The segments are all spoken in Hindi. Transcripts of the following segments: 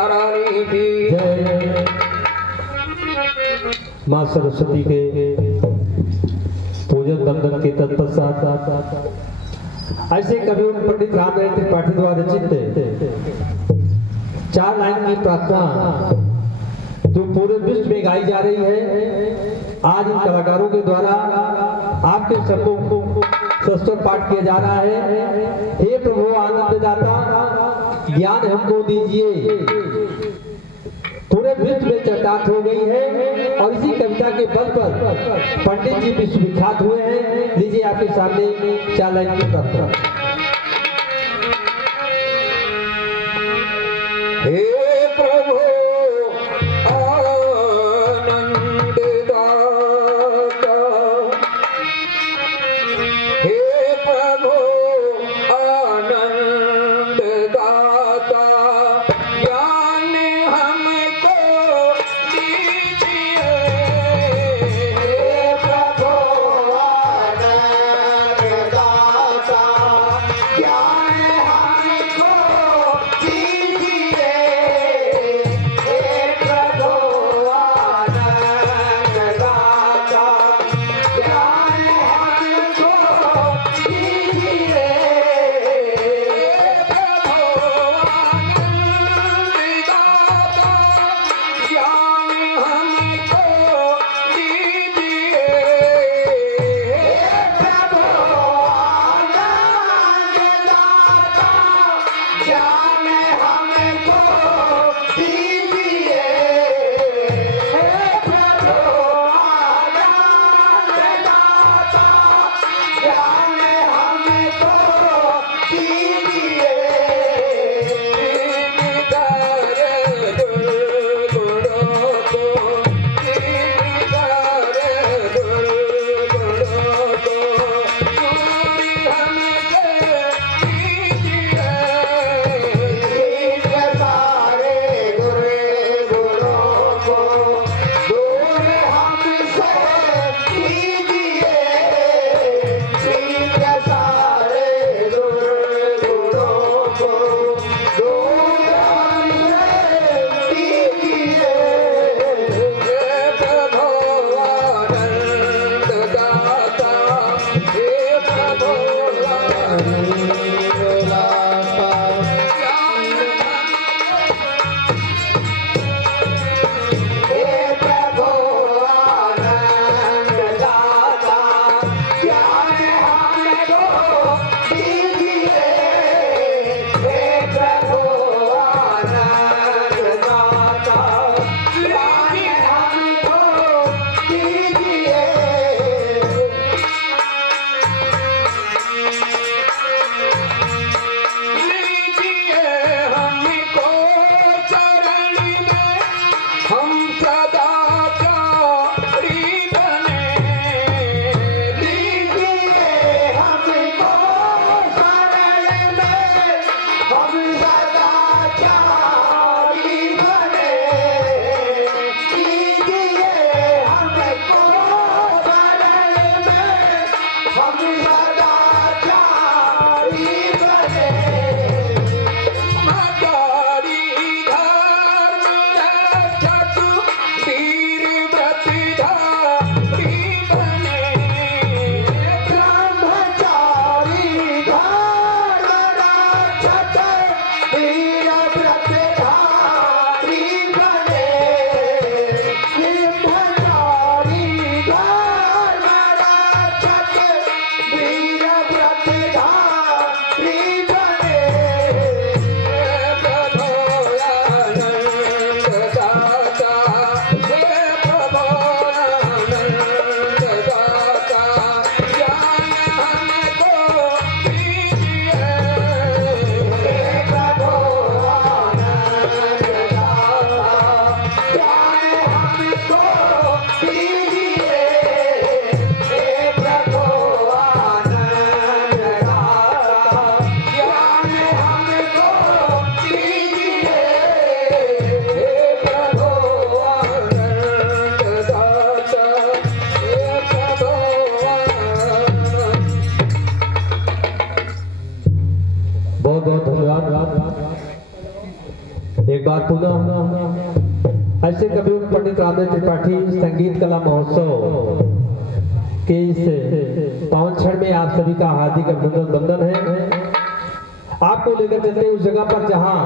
महारानी की जय। माँ सरस्वती के पूजन वंदन के तत्पश्चात ऐसे कवि पंडित रामनारायण त्रिपाठी द्वारा रचित 4 लाइन की प्रार्थना जो पूरे विश्व में गाई जा रही है, आज इन कलाकारों के द्वारा आपके शब्दों को सस्वर पाठ किया जा रहा है। हे प्रभु आनंददाता, ज्ञान हमको दीजिए। पूरे विश्व में चर्चात हो गई है और इसी कविता के बल पर पंडित जी विश्वविख्यात हुए हैं। लीजिए आपके सामने 4 लाइन की प्रार्थना। हे प्रभु एक बार पुनः ऐसे कवि पंडित रामदेव त्रिपाठी संगीत कला महोत्सव के इस पावन क्षण में आप सभी का हार्दिक अभिनंदन वंदन है। आपको लेकर चलते हैं उस जगह पर जहां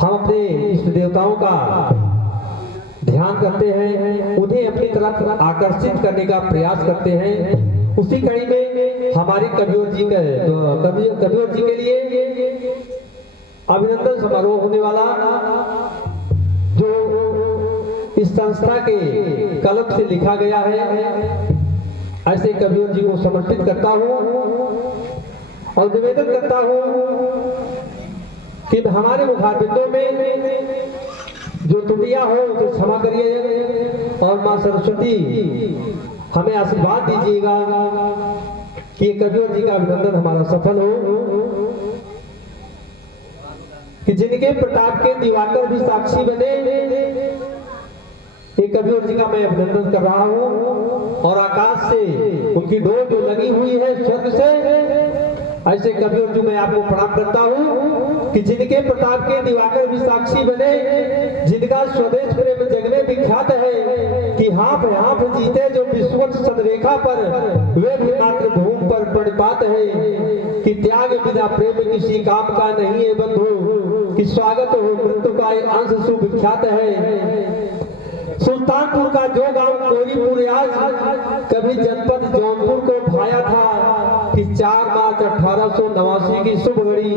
हम अपने इष्ट देवताओं का ध्यान करते हैं, उन्हें अपनी तरफ आकर्षित करने का प्रयास करते हैं। उसी कड़ी में हमारे कवियों जी के लिए अभिनंदन समारोह होने वाला, जो इस संस्था के कलम से लिखा गया है। ऐसे कवियों जी को समर्पित करता हूं और निवेदन करता हूं कि हमारे मुखारबिंदों में जो त्रुटियां हो उसे क्षमा करिए और मां सरस्वती हमें आशीर्वाद दीजिएगा कि कवियों जी का अभिनंदन हमारा सफल हो, कि जिनके प्रताप के दिवाकर भी साक्षी बने। एक कवियों जी का मैं अभिनंदन कर रहा हूं और आकाश से उनकी डोर जो लगी हुई है स्वर्ग से, ऐसे कवियों जी मैं आपको प्रणाम करता हूं कि जिनके प्रताप के दिवाकर भी साक्षी बने, जिनका स्वदेश प्रेम जग में विख्यात है कि हाँफ हाँफ जीते जो विश्व सदरेखा पर, वे भी मात्र भूमि पर प्रणिपात है कि त्याग बिना प्रेम किसी काम का नहीं है बंधु, कि स्वागत हो मृत्यु का अंश सुविख्यात है। सुल्तानपुर का जो गांव कोरीपुर आज कभी जनपद जौनपुर को भाया था कि 4 मार्च 1889 की शुभ घड़ी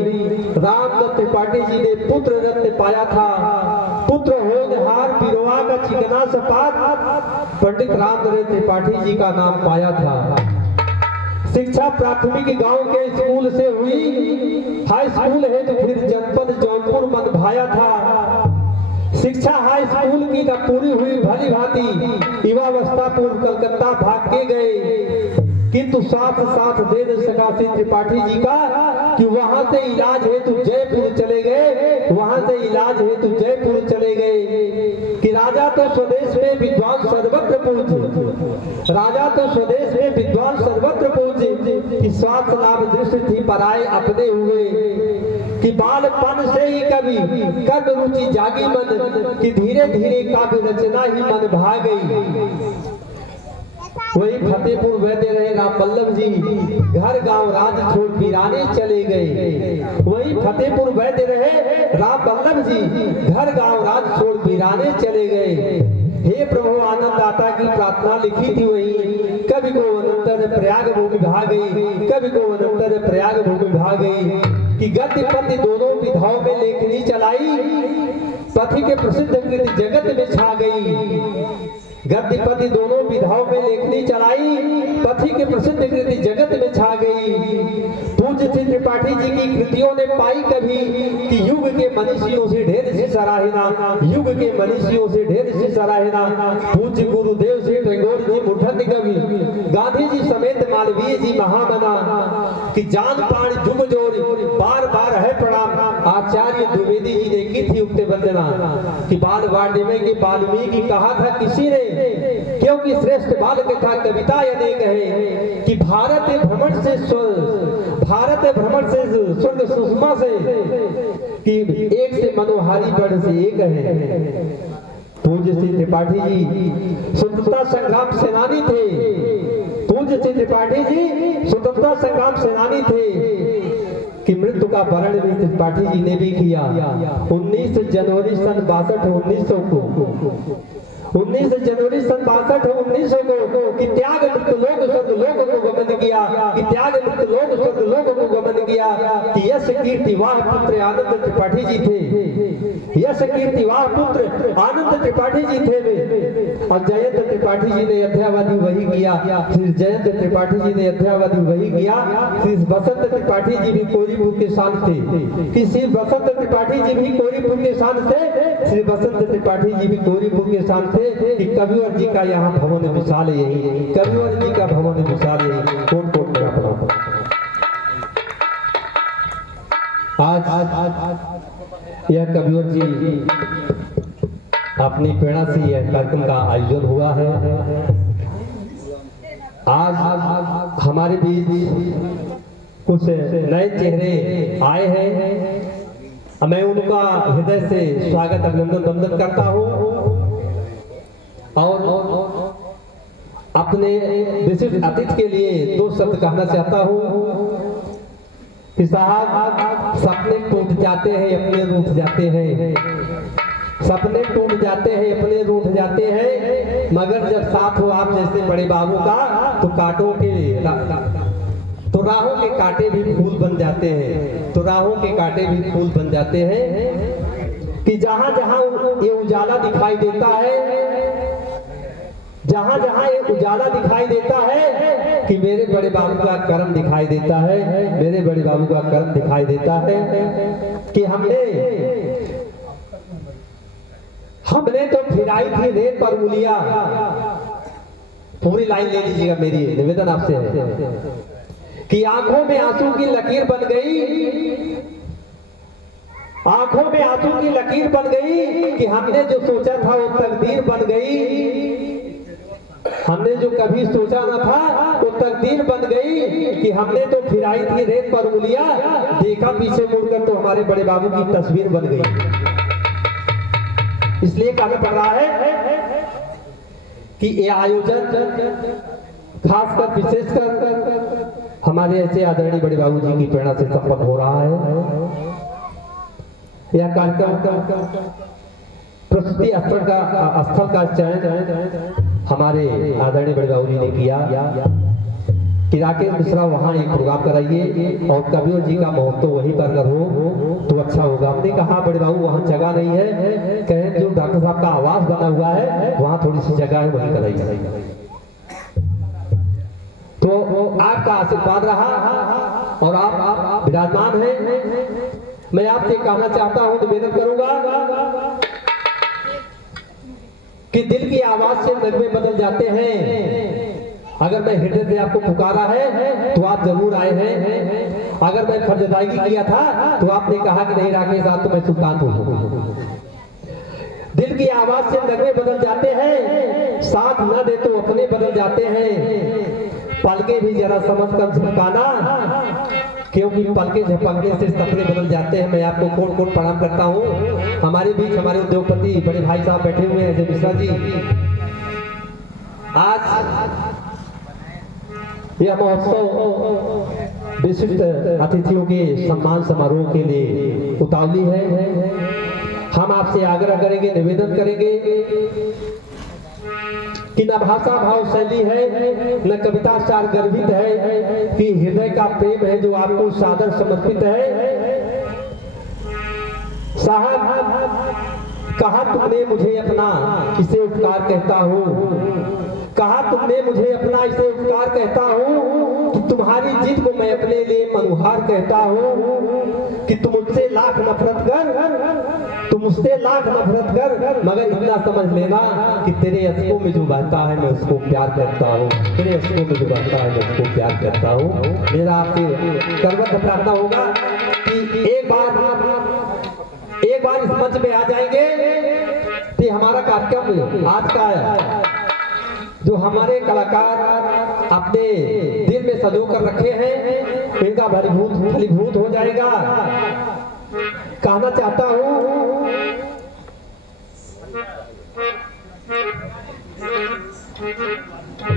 रामदत्त त्रिपाठी जी ने पुत्र रत्न पाया था। पुत्र होनहार बिरवा का चिकना सपाट पंडित रामदेव त्रिपाठी जी का नाम पाया था। शिक्षा प्राथमिक गांव के स्कूल से हुई, हाई स्कूल है तो फिर जनपद जौनपुर मन भाया था। शिक्षा हाई स्कूल की न पूरी हुई भली भांति, युवावस्था पूर्व कलकत्ता भाग के गए, किंतु साथ साथ दे न सका श्री त्रिपाठी जी का कि वहां से इलाज हेतु जयपुर चले गए, वहां से इलाज हेतु जयपुर चले गए। कि राजा तो स्वदेश में विद्वान सर्वत्र पूजे, राजा तो स्वदेश में विद्वान सर्वत्र पूजे, कि स्वार्थ लाभ दृष्टि थी पराए अपने हुए, कि बालपन से ही कवि कर्म रुचि जागी मन, कि धीरे धीरे काव्य रचना ही मन भा गई। वही फतेहपुर वैद्य रहे राम बल्लभ जी, घर गांव राज छोड़ वीराने चले गए। वही फतेहपुर वैद्य रहे राम बल्लभ जी, घर गांव राज छोड़ वीराने चले गए। हे प्रभु आनंद दाता की प्रार्थना लिखी थी वही, कवि को अनंतर प्रयाग भूमि भा गई, कवि को अनंतर प्रयाग भूमि भा गई। कि गद्य पद्य दोनों विधाओं में लेखनी चलाई, पथी के प्रसिद्ध कृति जगत में छा गई। गद्य पद्य दोनों विधाओं में लेखनी चलाई, पथी के प्रसिद्ध कृति जगत में छा गई। पूज्य श्री त्रिपाठी जी की कृतियों ने पाई कभी कि युग के मनीषियों से ढेर सी सराहना, युग के मनीषियों से ढेर सी सराहना। पूज्य गुरुदेव श्री टैगोर जी मुठन कवि, गांधी जी समेत मालवीय जी महामना, कि जान प्राण जुग जोड़ बार बार है प्रणाम। आचार्य द्विवेदी जी ने की थी उक्त वंदना, कि बाल वाणिज्य के वाल्मीकि कहा था किसी ने, क्योंकि श्रेष्ठ बाल कथा कविता अनेक है, कि भारत भ्रमण से स्वर्ग सुषमा से, कि एक से मनोहारी बढ़ से एक है। पूज्य श्री त्रिपाठी जी स्वतंत्रता संग्राम सेनानी थे, पूज्य श्री त्रिपाठी जी स्वतंत्रता संग्राम सेनानी थे, कि मृत्यु का वर्ण भी त्रिपाठी जी ने भी किया। 19 जनवरी सन 1900 को 19 जनवरी सन 1900 को कि त्याग मृत लोक स्वर्ग लोक को गमन किया, कि त्याग मृत लोक स्वर्ग लोक को गमन किया। कि यश कीर्तिवाह पुत्र आनंद त्रिपाठी जी थे, यश कीर्तिवाह पुत्र आनंद त्रिपाठी जी थे वे। और जयंत त्रिपाठी जी ने अध्यावादी वही किया, श्री जयंत त्रिपाठी जी ने अध्यावादी वही किया। श्री बसंत त्रिपाठी जी भी कोरीपुर के शान थे, कि श्री बसंत त्रिपाठी जी भी कोरीपुर के शान थे, श्री बसंत त्रिपाठी जी भी कोरीपुर के शान थे। कि कविवर जी का यहाँ भवन विशाल यही, कविवर जी का भवन विशाल यही। कोट कोट मेरा प्रणाम। आज यह कविवर जी अपनी प्रेरणा से यह कार्यक्रम का आयोजन हुआ है। आज हमारे बीच कुछ नए चेहरे आए हैं, मैं उनका हृदय से स्वागत अभिनंदन वंदन करता हूँ और अपने विशिष्ट अतिथि के लिए 2 शब्द कहना चाहता हूँ कि साहब सपने टूट जाते हैं अपने रूठ जाते हैं, सपने टूट जाते हैं अपने रूठ जाते हैं, मगर जब साथ हो आप जैसे बड़े बाबू का तो कांटों के तो राहों के कांटे भी फूल बन जाते हैं, तो राहों के कांटे भी फूल बन जाते हैं कि जहां जहां ये उजाला दिखाई देता है, जहां जहां ये उजाला दिखाई देता है कि मेरे बड़े बाबू का कर्म दिखाई देता है, मेरे बड़े बाबू का कर्म दिखाई देता है कि हमने तो फिराई थी रेत पर उंगलियां। पूरी लाइन ले लीजिएगा, मेरी निवेदन आपसे है कि आंखों में आंसू की लकीर बन गई, आंखों में आंसू की लकीर बन गई कि हमने जो सोचा था वो तकदीर बन गई, हमने जो कभी सोचा न था वो तकदीर बन गई कि हमने तो फिराई थी रेत पर उंगलियां, देखा पीछे मुड़कर तो हमारे बड़े बाबू की तस्वीर बन गई। इसलिए कहना पड़ रहा है कि ये आयोजन खासकर विशेषकर हमारे ऐसे आदरणीय बड़े बाबू जी की प्रेरणा से संपन्न हो रहा है। यह कार्यक्रम प्रस्तुति स्थल का चयन हमारे आदरणीय बड़े बाबू जी ने किया कि राकेश मिश्रा वहाँ एक प्रोग्राम कराइए और कवियों जी का महोत्सव वहीं पर अगर हो तो अच्छा होगा। हमने कहा बड़े बाबू वहाँ जगह नहीं है, कहें जो डॉक्टर साहब का आवास बना हुआ है वहाँ थोड़ी सी जगह है, वहीं कराइए। तो आपका आशीर्वाद रहा और आप विराजमान हैं। मैं आपसे कहना चाहता हूं, निवेदन करूंगा कि दिल की आवाज से नगमे बदल जाते हैं। अगर मैं हृदय से आपको पुकारा है तो आप जरूर आए हैं। अगर मैं फर्जदागी किया था तो आपने कहा कि नहीं राकेश साहब तो मैं सुल्तानपुर हूं। दिल की आवाज से नगमे बदल जाते हैं, साथ न दे तो अपने बदल जाते हैं। पलके भी जरा समझ कर झपकाना, क्योंकि पलके झपकने से सपने बदल जाते हैं। मैं आपको कोट कोट प्रणाम करता हूँ। हमारे बीच हमारे उद्योगपति बड़े भाई साहब बैठे हुए हैं, अजय मिश्रा जी। आज यह महोत्सव विशिष्ट अतिथियों के सम्मान समारोह के लिए उतावली है। हम आपसे आग्रह करेंगे, निवेदन करेंगे कि न भाषा भाव शैली है, न कविता सार गर्भित है, कि हृदय का प्रेम है जो आपको सादर समर्पित है। साहब कहा तुमने मुझे अपना, इसे उपकार कहता हूँ। कहा तुमने मुझे अपना, इसे उपकार कहता हूँ कि तुम्हारी जिद को मैं अपने लिए मनुहार कहता हूँ कि तुम मुझसे लाख नफरत कर, तुम मुझसे लाख नफरत कर, मगर इतना समझ लेना कि तेरे अश्कों में जो बहता है मैं उसको प्यार करता हूँ। तेरे अश्कों में जो बहता है मैं उसको प्यार करता हूँ। मेरा आपसे करबद्ध प्रार्थना होगा कि एक बार इस मंच में आ जाएंगे कि हमारा कार्यक्रम आज का जो हमारे कलाकार अपने दिल में सजो कर रखे हैं इनका फलीभूत हो जाएगा। कहना चाहता हूँ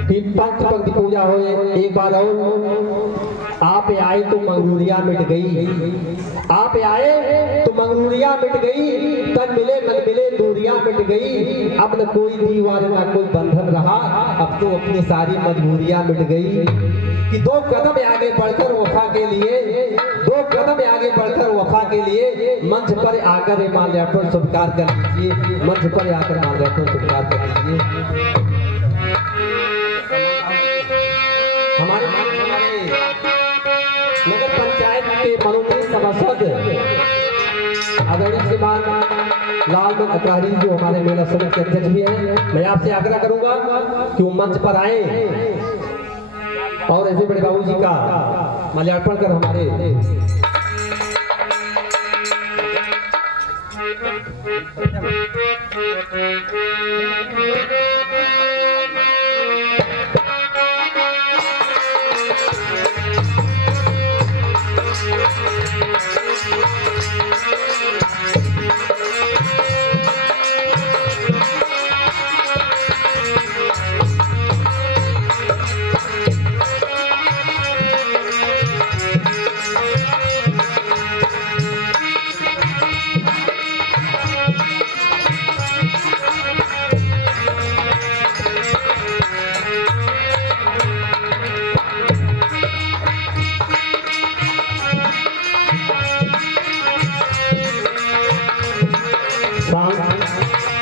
कि पंक्ति पूजा हो एक बार और। आप आए तो मंगरूरिया मिट गई, आप आए तो मंगरूरिया मिट गई, तन मिले मन मिले दूरियां मिट गई। अब न कोई दीवार न कोई बंधन रहा, अब तो अपनी सारी मजबूरियां मिट गई। कि 2 कदम आगे बढ़कर वफा के लिए, 2 कदम आगे बढ़कर वफा के लिए मंच पर आकर माल्यार्पण स्वीकार कर लीजिए, मंच पर आकर माल्यार्पण स्वीकार कर लीजिए। हमारे नगर पंचायत के मनोनीत सभासद आदरणीय श्रीमान लालमन अकरारी जो हमारे मेला समिति के अध्यक्ष भी हैं, मैं आपसे आग्रह करूंगा कि वो मंच पर आए और ऐसे बड़े बाबू जी का माल्यार्पण कर हमारे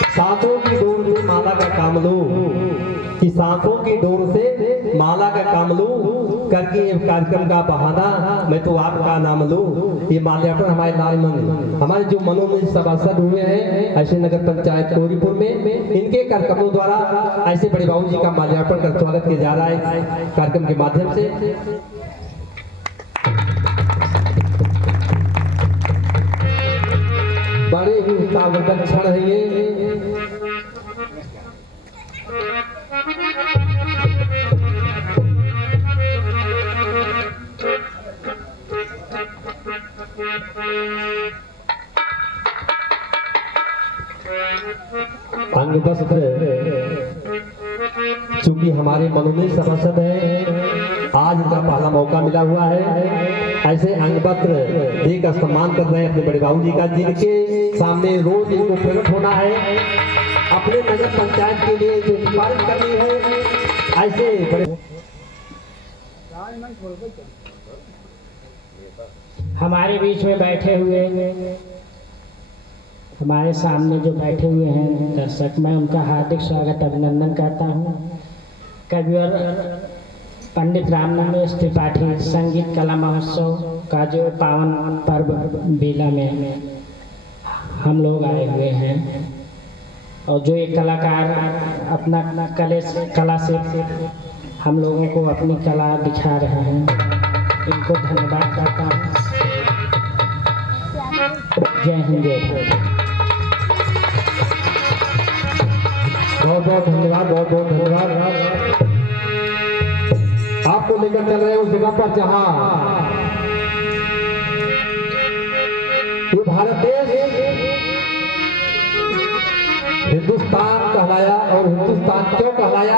सांसों की डोर से माला का काम लो, कि सांसों की डोर से माला का काम लो, करके ये कार्यक्रम का बहाना मैं तो आपका नाम लूं। ये माल्यार्पण हमारे लालमन हमारे जो मनोनीत सभासद हुए हैं ऐसे नगर पंचायत गौरीपुर में, इनके कार्यक्रमों द्वारा ऐसे बड़े बाबू जी का माल्यार्पण कर स्वागत किया जा रहा है कार्यक्रम के माध्यम से। बड़े ही उत्साहवर्धक क्षण है ये। अंग वस्त्र चूंकि हमारे मनोनीत सभासद हैं, आज उनका पहला मौका मिला हुआ है। ऐसे अंग वस्त्र देकर सम्मान कर रहे हैं अपने बड़े बाबू जी का, जिनके सामने रोज इनको प्रकट होना है, अपने नगर पंचायत के लिए जो सिफारिश करनी है। ऐसे बड़े हमारे बीच में बैठे हुए हमारे सामने जो बैठे हुए हैं दर्शक, मैं उनका हार्दिक स्वागत अभिनंदन करता हूं। कविवर पंडित रामनरेश त्रिपाठी संगीत कला महोत्सव का जो पावन पर्व बेला में हम लोग आए हुए हैं, और जो एक कलाकार अपना कला से हम लोगों को अपनी कला दिखा रहे हैं, इनको धन्यवाद करता हूँ। जय हिंद जय भारत। बहुत बहुत धन्यवाद, बहुत बहुत धन्यवाद। आपको लेकर चल रहे हैं उस जगह पर जहां ये भारत देश हिंदुस्तान कहलाया, और हिंदुस्तान क्यों कहलाया?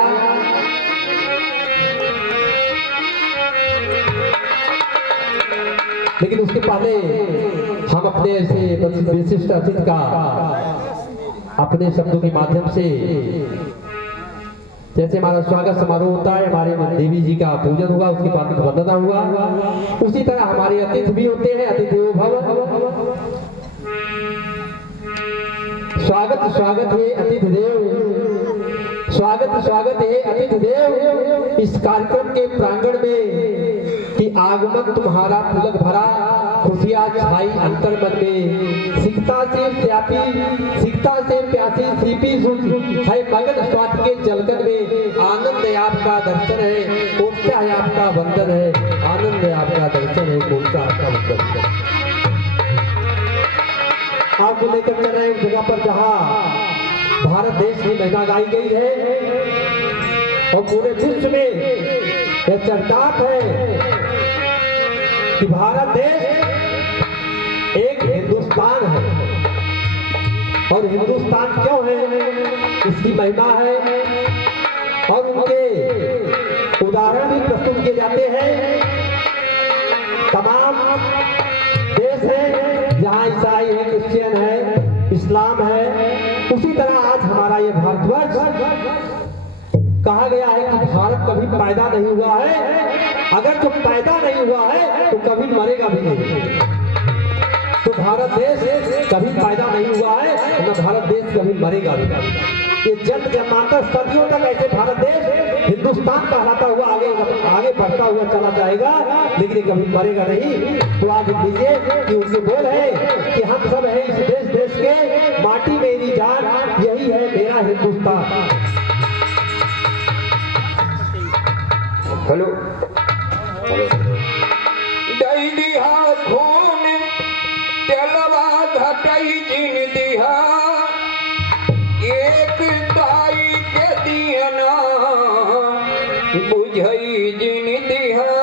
लेकिन उसके पहले हम अपने ऐसे विशिष्ट अतिथि का अपने शब्दों के माध्यम से, जैसे हमारा स्वागत समारोह होता है, हमारे देवी जी का पूजन हुआ, उसके बाद वंदना हुआ, उसी तरह हमारे अतिथि भी होते हैं। अतिथि देवो भव। स्वागत स्वागत है अतिथि देव, स्वागत स्वागत है अतिथि देव इस कार्यक्रम के प्रांगण में, कि आगमन तुम्हारा पुलक भरा, खुशियाँ छाई अंतर मन में, सिकता से प्यासी सीपी है मगन स्वाद के जलकन में, आनंद आपका दर्शन है, कोटता है आपका वंदन है, आनंद आपका दर्शन है, कोटता आपका वंदन है। आपको लेकर चल रहे हैं उस जगह पर जहाँ भारत देश की महिमा गाई गई है, और पूरे विश्व में यह चर्चात है कि भारत देश एक हिंदुस्तान है। और हिंदुस्तान क्यों है? इसकी महिमा है, और उनके उदाहरण भी प्रस्तुत किए जाते हैं। तमाम देश हैं जहाँ ईसाई है, क्रिश्चियन है, इस्लाम है, उसी तरह आज हमारा ये भारतवर्ष कहा गया है कि भारत कभी पैदा नहीं हुआ है। अगर जो पैदा नहीं हुआ है तो कभी मरेगा भी नहीं। तो भारत देश कभी पैदा नहीं हुआ है, न भारत देश कभी मरेगा भी नहीं। ये जन्म जन्मांतर सदियों तक ऐसे भारत देश हिंदुस्तान कहलाता हुआ आगे बढ़ता हुआ चला जाएगा, लेकिन ये कभी मरेगा नहीं। तो आज लीजिए कि उनके बोल है कि हम सब हैं इस देश के, माटी मेरी जान, यही है मेरा हिंदुस्तान। हेलो दई दिहा खून तेलवा घटई जिन दिहा, एक ताई के दियना बुझई जिन दिहा,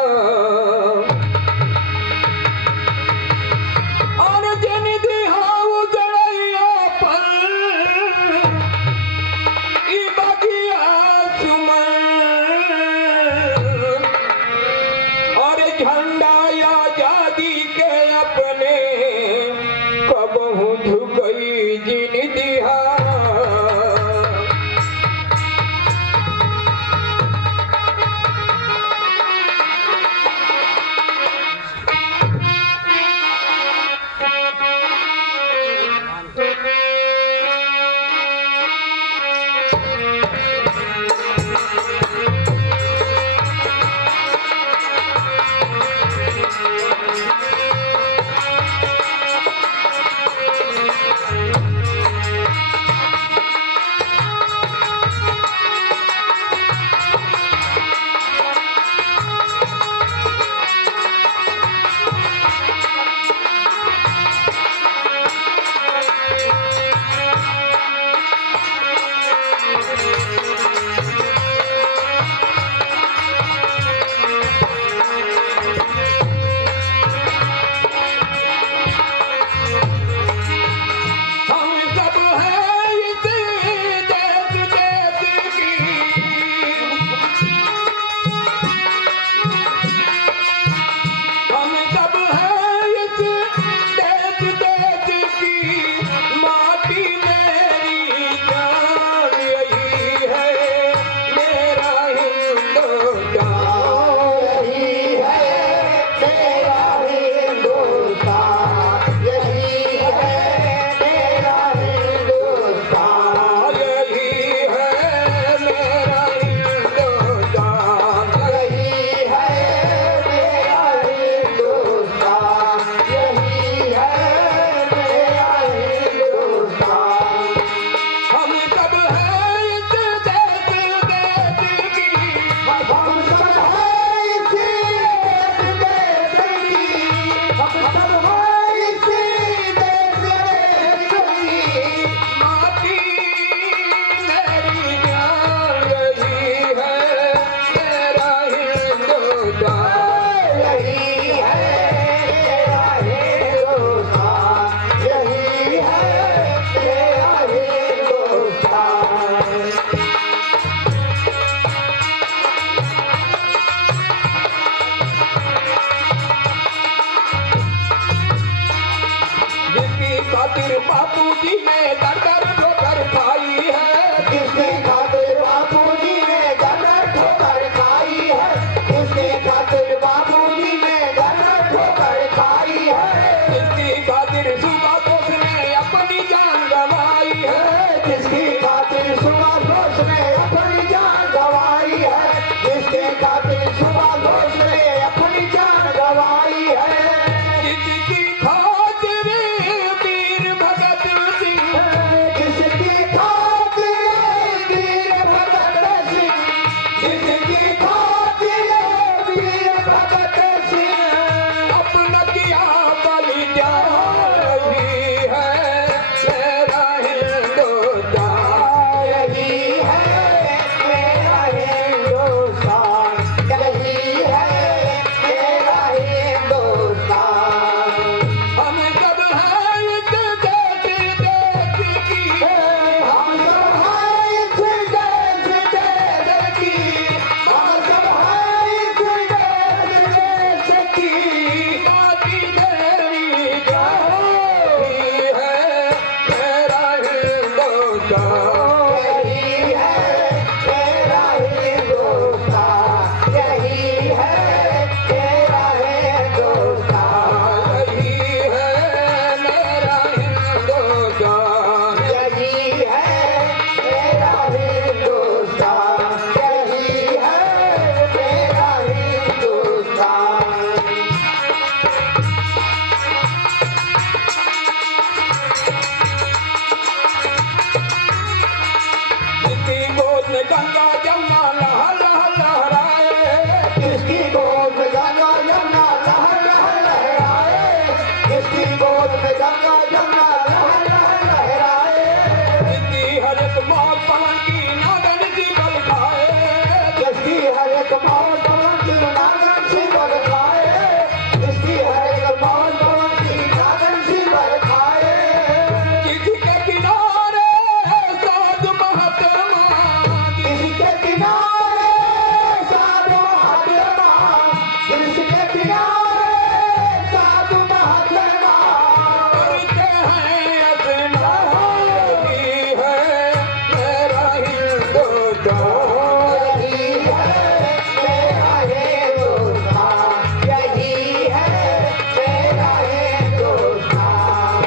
खातिर बापूजी ने दर दर ठोकर खाई है, किसके खातिर बापूजी ने दर ठोकर खाई है, किसके खातिर बापूजी ने दर ठोकर खाई है, जिसकी खातिर सुबह बोस ने अपनी जान गंवाई है, जिसकी खातिर सुभाष बोस ने अपनी जान गंवाई है, जिसके खातिर सुभाष बोस ने अपनी जान गंवाई है, जिसकी खातिर वीर भगत सिंह, जिसकी खातिर वीर भगत सिंह, जिसकी खातिर वीर भगत सिंह अपना किया बलिदान ही है मेरा हिंदुस्तान। यही है मेरा हिंदुस्तान, यही है मेरा हिंदुस्तान। हम सब हैं इस देश देश की, हम सब हैं इस देश देश की, हम सब हैं इस देश देश की। माटी मेरी जान ही है मेरा हिंदुस्तान। यही है मेरा हिंदुस्तान, यही है मेरा हिंदुस्तान, यही है मेरा हिंदुस्तान। यही है मेरा हिंदुस्तान, यही है मेरा हिंदुस्तान। जिसकी गोद में गंगा जमुना लहर लहर लहराए, किसकी गोद में गंगा जमुना लहर लहर लहराए, किसकी गोद में गंगा जमुना लहर लहर लहराए, जिसकी हर एक मौत पवन की नागन सी बल खाए, जिसकी हर एक मौत पवन की नागन सी बल खाए, जिसकी हर एक मौत पवन की नागन सी बल खाए, जिसके किनारे साधु महात्मा, जिसके किनारे साधु महात्मा, जिसके किनारे साधु महात्मा करते हैं अपना ही है मेरा हिंदुस्तान। यही है मेरा हिंदुस्तान, यही है मेरा हिंदुस्तान।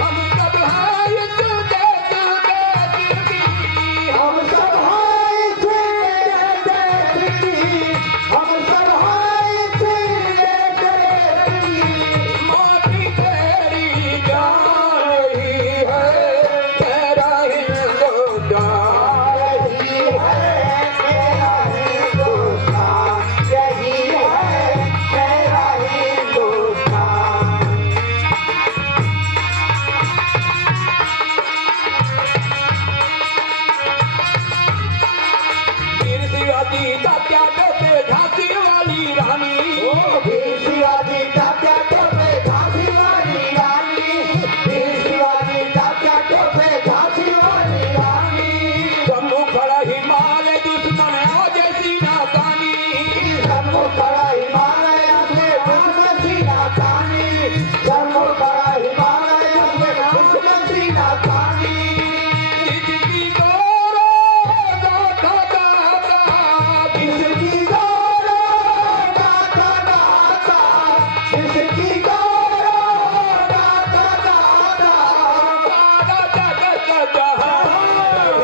हम सब हैं इस देश देश की, हम सब हैं इस देश की, हम सब हैं इस देश की। माटी तेरी जान ही है मेरा हिंदुस्तान। यही है मेरा हिंदुस्तान, यही है मेरा हिंदुस्तान। वीर शिवाजी का क्या कहते झांसी वाली रानी, वीर शिवाजी का क्या टोपे झांसी वाली रानी, वीर शिवाजी का क्या टोपे झांसी वाली रानी। जम्मू खड़ा हिमालय दुश्मन आज सीना तानी, जम्मू खड़ा हिमालय से दुश्मन सीना तानी, जम्मू खड़ा हिमालय से दुश्मन सीना तानी। जिसकी गौरव गाथा गाता, किसकी गौरव गाथा गाता, किसकी गौरव गाथा गाता। सारा जगत जहान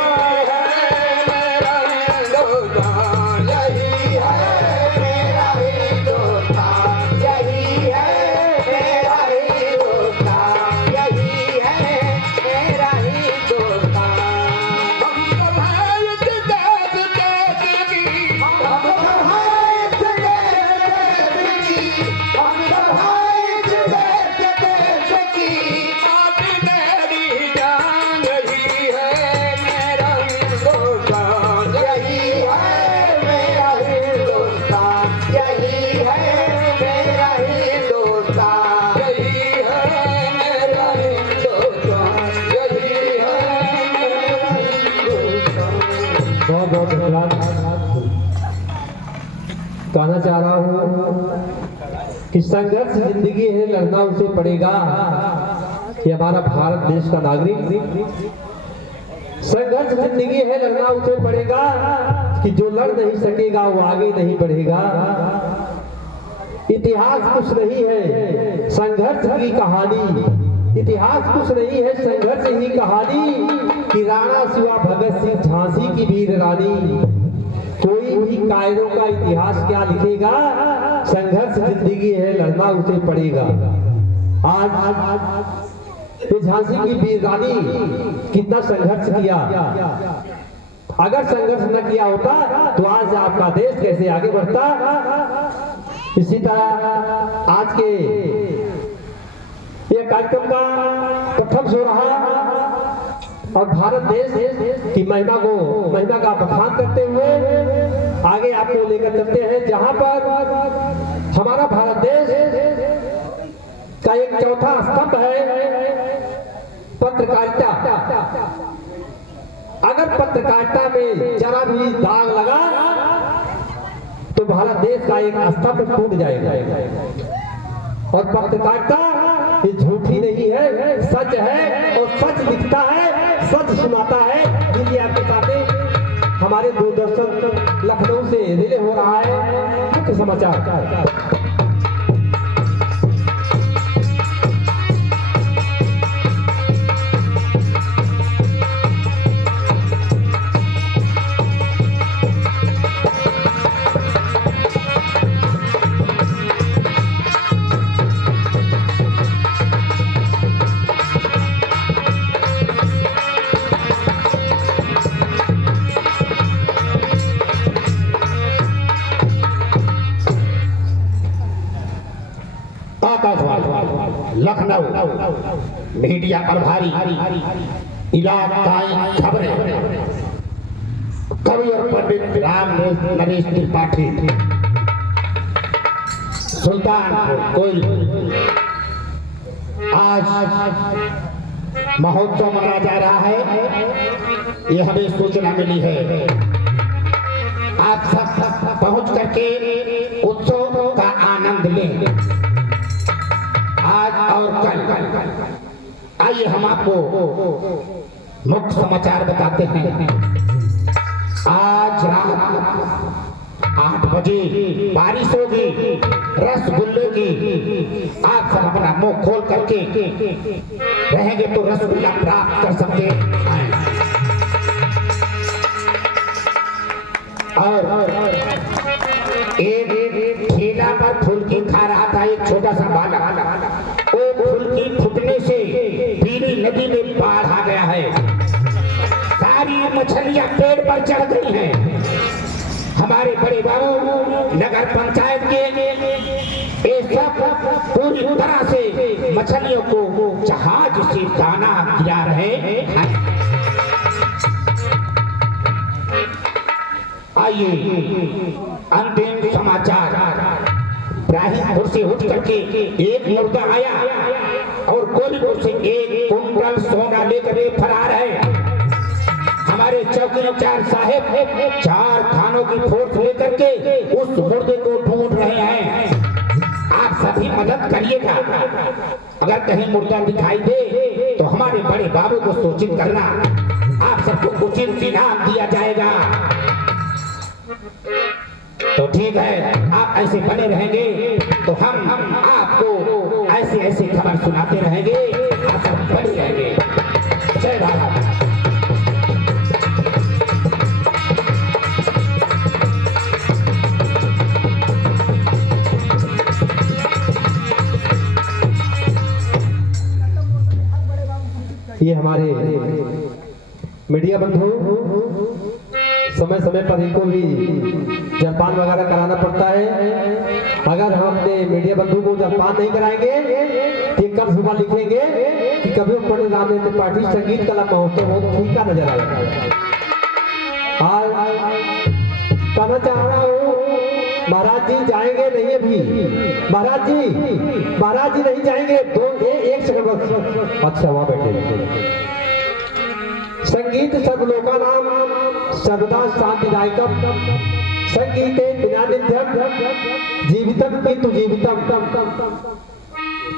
ही है मेरा हिंदुस्तान। यही है मेरा हिंदुस्तान, यही है मेरा हिंदुस्तान, यही है मेरा हिंदुस्तान। हम सब हैं इस देश देश की, हम सब हैं इस देश की, हम सब हैं इस देश देश की। माटी तेरी जान ही है मेरा हिंदुस्तान। यही है मेरा हिंदुस्तान, यही है मेरा हिंदुस्तान। यही है मेरा हिंदुस्तान। यही है मेरा हिंदुस्तान। बहुत बहुत धन्यवाद। कहना चाह रहा हूँ कि संघर्ष जिंदगी है, लड़ना उसे पड़ेगा। ये हमारा भारत देश का नागरिक। संघर्ष जिंदगी है, लड़ना उसे पड़ेगा कि जो लड़ नहीं सकेगा वो आगे नहीं बढ़ेगा। इतिहास कुछ नहीं है संघर्ष की कहानी, इतिहास कुछ नहीं है संघर्ष ही कहानी कि राणा शिवा भगत सिंह झांसी की वीर रानी। कोई भी कायरों का इतिहास क्या लिखेगा, संघर्ष जिंदगी है, लड़ना उसे पड़ेगा। आज ये झांसी की वीर रानी कितना संघर्ष किया, अगर संघर्ष न किया होता तो आज आपका देश कैसे आगे बढ़ता। इसी तरह आज के ये कार्यक्रम का प्रथम सो रहा और भारत देश की महिमा का बखान करते हुए आगे आपको लेकर चलते हैं, जहां पर हमारा भारत देश का एक चौथा स्तंभ है पत्रकारिता। अगर पत्रकारिता में जरा भी दाग लगा तो भारत देश का एक स्तंभ टूट जाएगा। और पत्रकारिता ये झूठी नहीं है, सच है और सच लिखता है, सच सुनाता है। इसलिए आपके सामने हमारे दूरदर्शन लखनऊ से रिले हो रहा है मुख्य समाचार। लखनऊ मीडिया प्रभारी इलाकाई खबरें कवि और पंडित राम नरेश त्रिपाठी सुल्तानपुर कोयल। आज महोत्सव मनाया जा रहा है, ये हमें सूचना मिली है। आप सब पहुंच करके उत्सव का आनंद लें आज और कल। आइए हम आपको मुख्य समाचार बताते हैं। आज रात 8 बजे बारिश होगी, रसगुल्ले की। आप सब अपना मुंह खोल करके रहेंगे तो रसगुल्ला प्राप्त कर सकते हैं। और एक ठेला पर फुल्की खा रहा था एक छोटा सा बालक। वो फुल्की फूटने से पीली नदी में बाढ़ आ गया है, सारी मछलियां पेड़ पर चढ़ गई हैं। हमारे बड़े बाबू नगर पंचायत के ये सब पूरी तरह से मछलियों को जहाज से दाना गिरा रहे हैं। आइए अंतिम समाचार। इब्राहिमपुर से उठ करके एक मुर्दा आया और गोलीपुर से 1 कुंटल सोना लेकर फरार है। हमारे चौकी इंचार्ज साहब 4 थानों की फोर्स लेकर के उस मुर्दे को ढूंढ रहे हैं। आप सभी मदद करिएगा। अगर कहीं मुर्दा दिखाई दे तो हमारे बड़े बाबू को सूचित करना, आप सबको उचित इनाम दिया जाएगा। तो ठीक है, आप ऐसे बने रहेंगे तो हम आपको ऐसे खबर सुनाते रहेंगे, आप सब बने रहेंगे। जय भारत। ये हमारे मीडिया बंधु समय समय पर इनको भी जलपान वगैरह कराना पड़ता है। अगर हम अपने मीडिया बंधु को जलपान नहीं कराएंगे तो कल सुबह लिखेंगे कि कभी पंडित राम त्रिपाठी संगीत कला महोत्सव हो फीका नजर आएगा। कहना चाह रहा हूँ महाराज जी जाएंगे नहीं अभी, महाराज जी नहीं जाएंगे। एक सेकंड बस। अच्छा वहां बैठे। संगीत सर्वलोका नाम सर्वदा शांतिदायकम संगीते बिना नित्यम जीवितम किंतु जीवितम।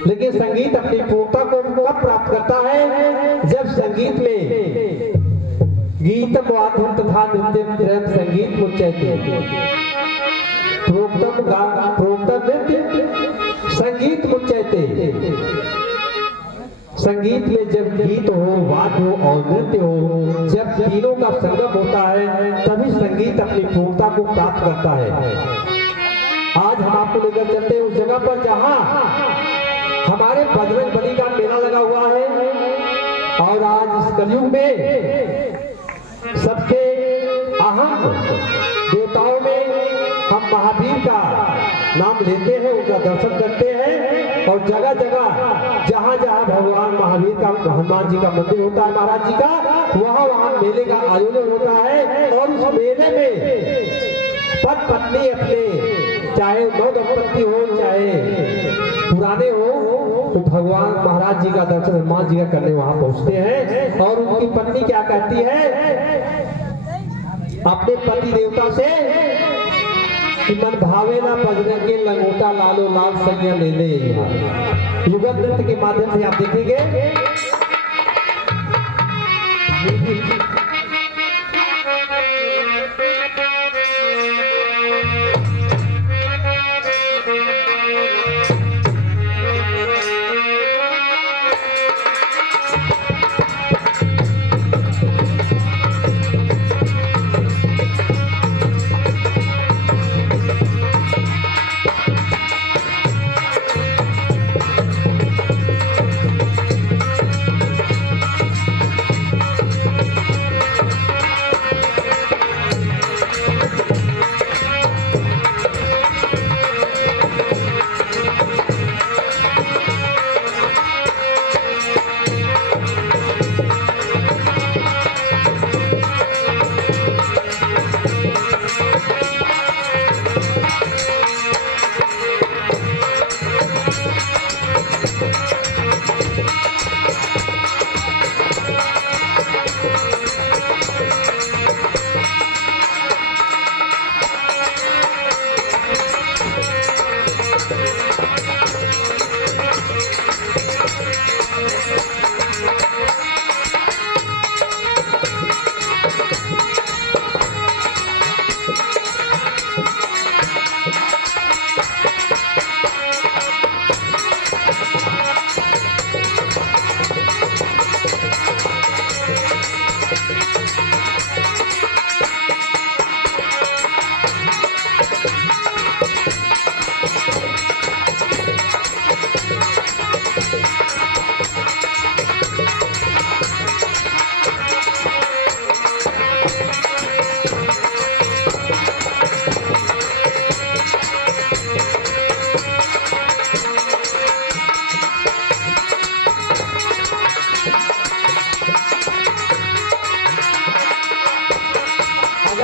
लेकिन संगीत अपनी पूर्णता को कब प्राप्त करता है? जब संगीत में गीतम वाद्यम तथा नृत्यम त्रयम संगीत मुच्यते। प्रोक्तम नृत्य संगीत मुच्यते। संगीत में जब गीत हो, वाद्य हो और नृत्य हो, जब तीनों का संगम होता है तभी संगीत अपनी पूर्णता को प्राप्त करता है। आज हम आपको लेकर चलते हैं उस जगह पर जहां हमारे बजरंग बली का मेला लगा हुआ है। और आज इस कलयुग में सबसे अहम देवताओं में हम महावीर का नाम लेते हैं, उनका दर्शन करते हैं। और जगह जगह जहां जहां भगवान महावीर का, हनुमान जी का मंदिर होता है, महाराज जी का, वहां वहां मेले का आयोजन होता है। और उस मेले में पति पत्नी अपने, चाहे नौ दंपत्ति हो चाहे पुराने हो, तो भगवान महाराज जी का दर्शन हनुमान जी का करने वहां पहुंचते हैं। और उनकी पत्नी क्या कहती है अपने पति देवता से कि मन भावे ना बजरंग के लंगोटा लालो लाल सैया ले ले। युगल नृत्य के माध्यम से आप देखेंगे।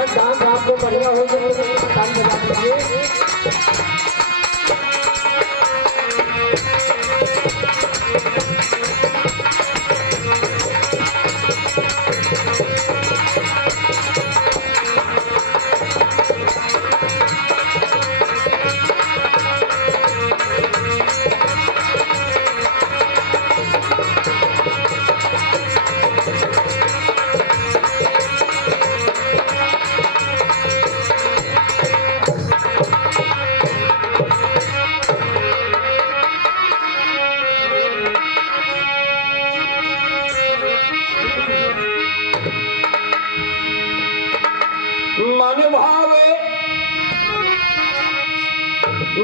डांस आपको बढ़िया हो तो ताली बजा दीजिए।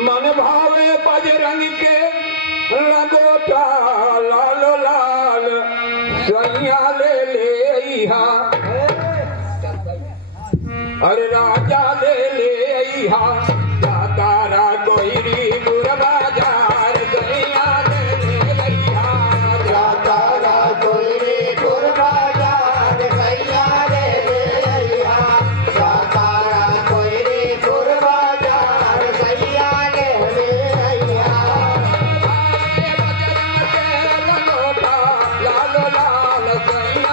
मन भावे बजरंग के लंगोटा लाल लाल सैया ले इहा, अरे राजा ले इहा, तारा कोई दूर बाजार सैया ले इहा, तारा कोई दूर बाजार सैया ले इहा, तारा कोई दूर बाजार सैया ले इहा, बजरंग के लंगोटा लाल लाल सैया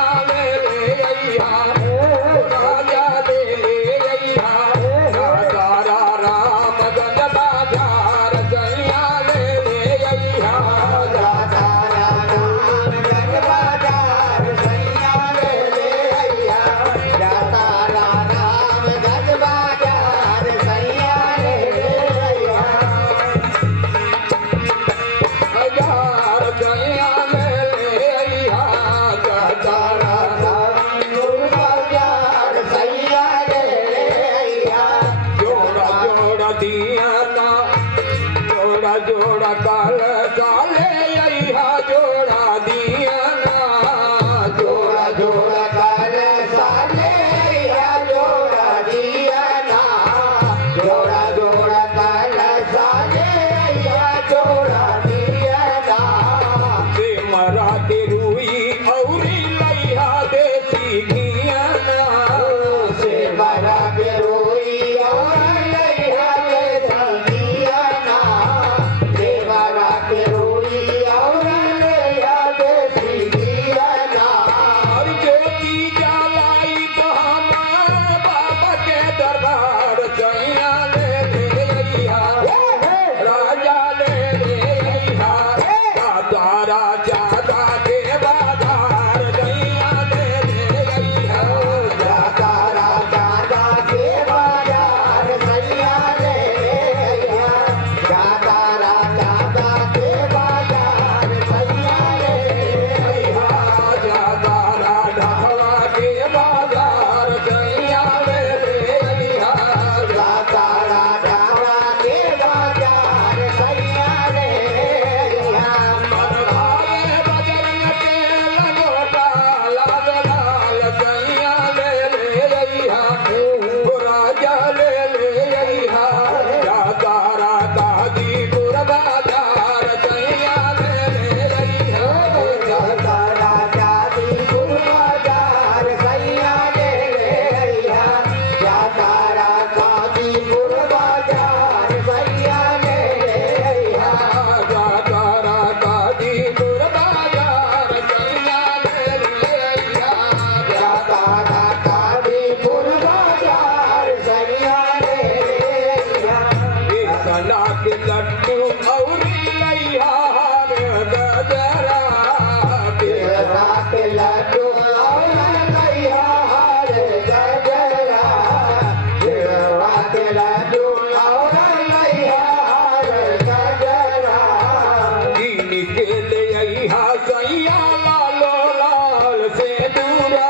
सैया लालो लाल से दूरा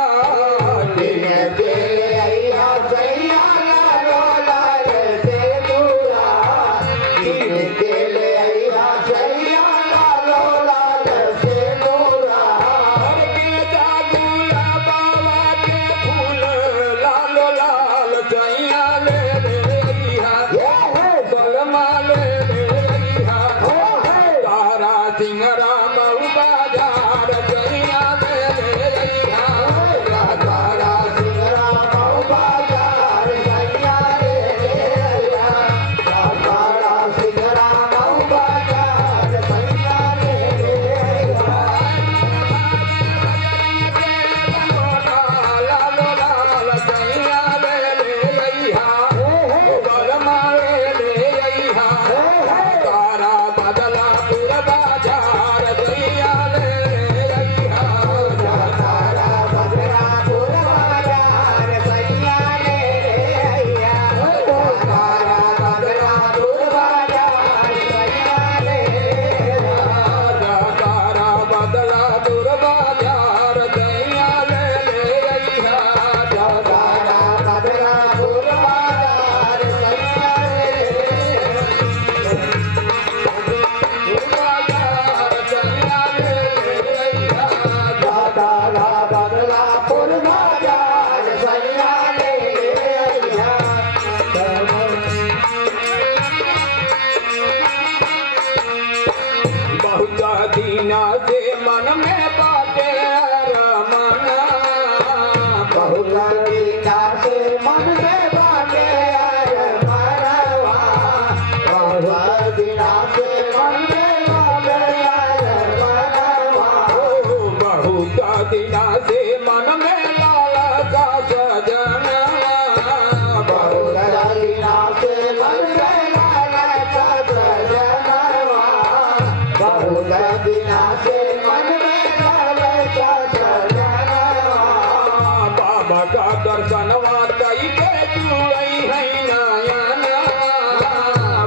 दीना से मन में बाटे रमना बहुला दीना से मन में बाटे रमनवा बहुला दीना से मन में बाटे रमनवा बहुत दीना से मन में लाला का सजना बहुला दीना से मन में लाला का सजनवा बहुला दीना से मन में लाला का सजनवा बाबा का दर्शनवा कई के जुई है नयना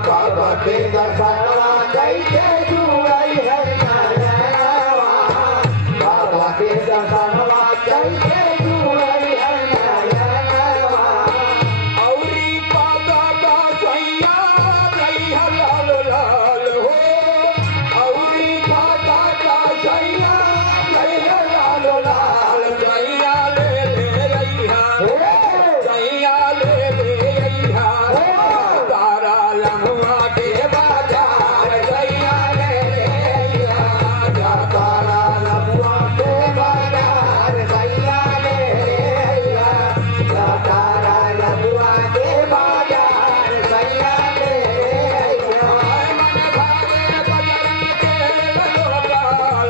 बाबा के दर्शनवा कैसे जुड़ई है नयनवा बाबा के दर्शनवा कैसे जुड़ई है नयनवा औरी पाता का सैया रही लाल लाल हो औरी पाता का सैया रही लाल लाल सैया ले रैया सैया ले रैया तारा लम्हा के बाजार सैया ले रैया तारा लमुआ के बाजार सैया ले रैया तारा लमुआ के बाजार सैया ले रैया मन भागे बजरंग के ललोला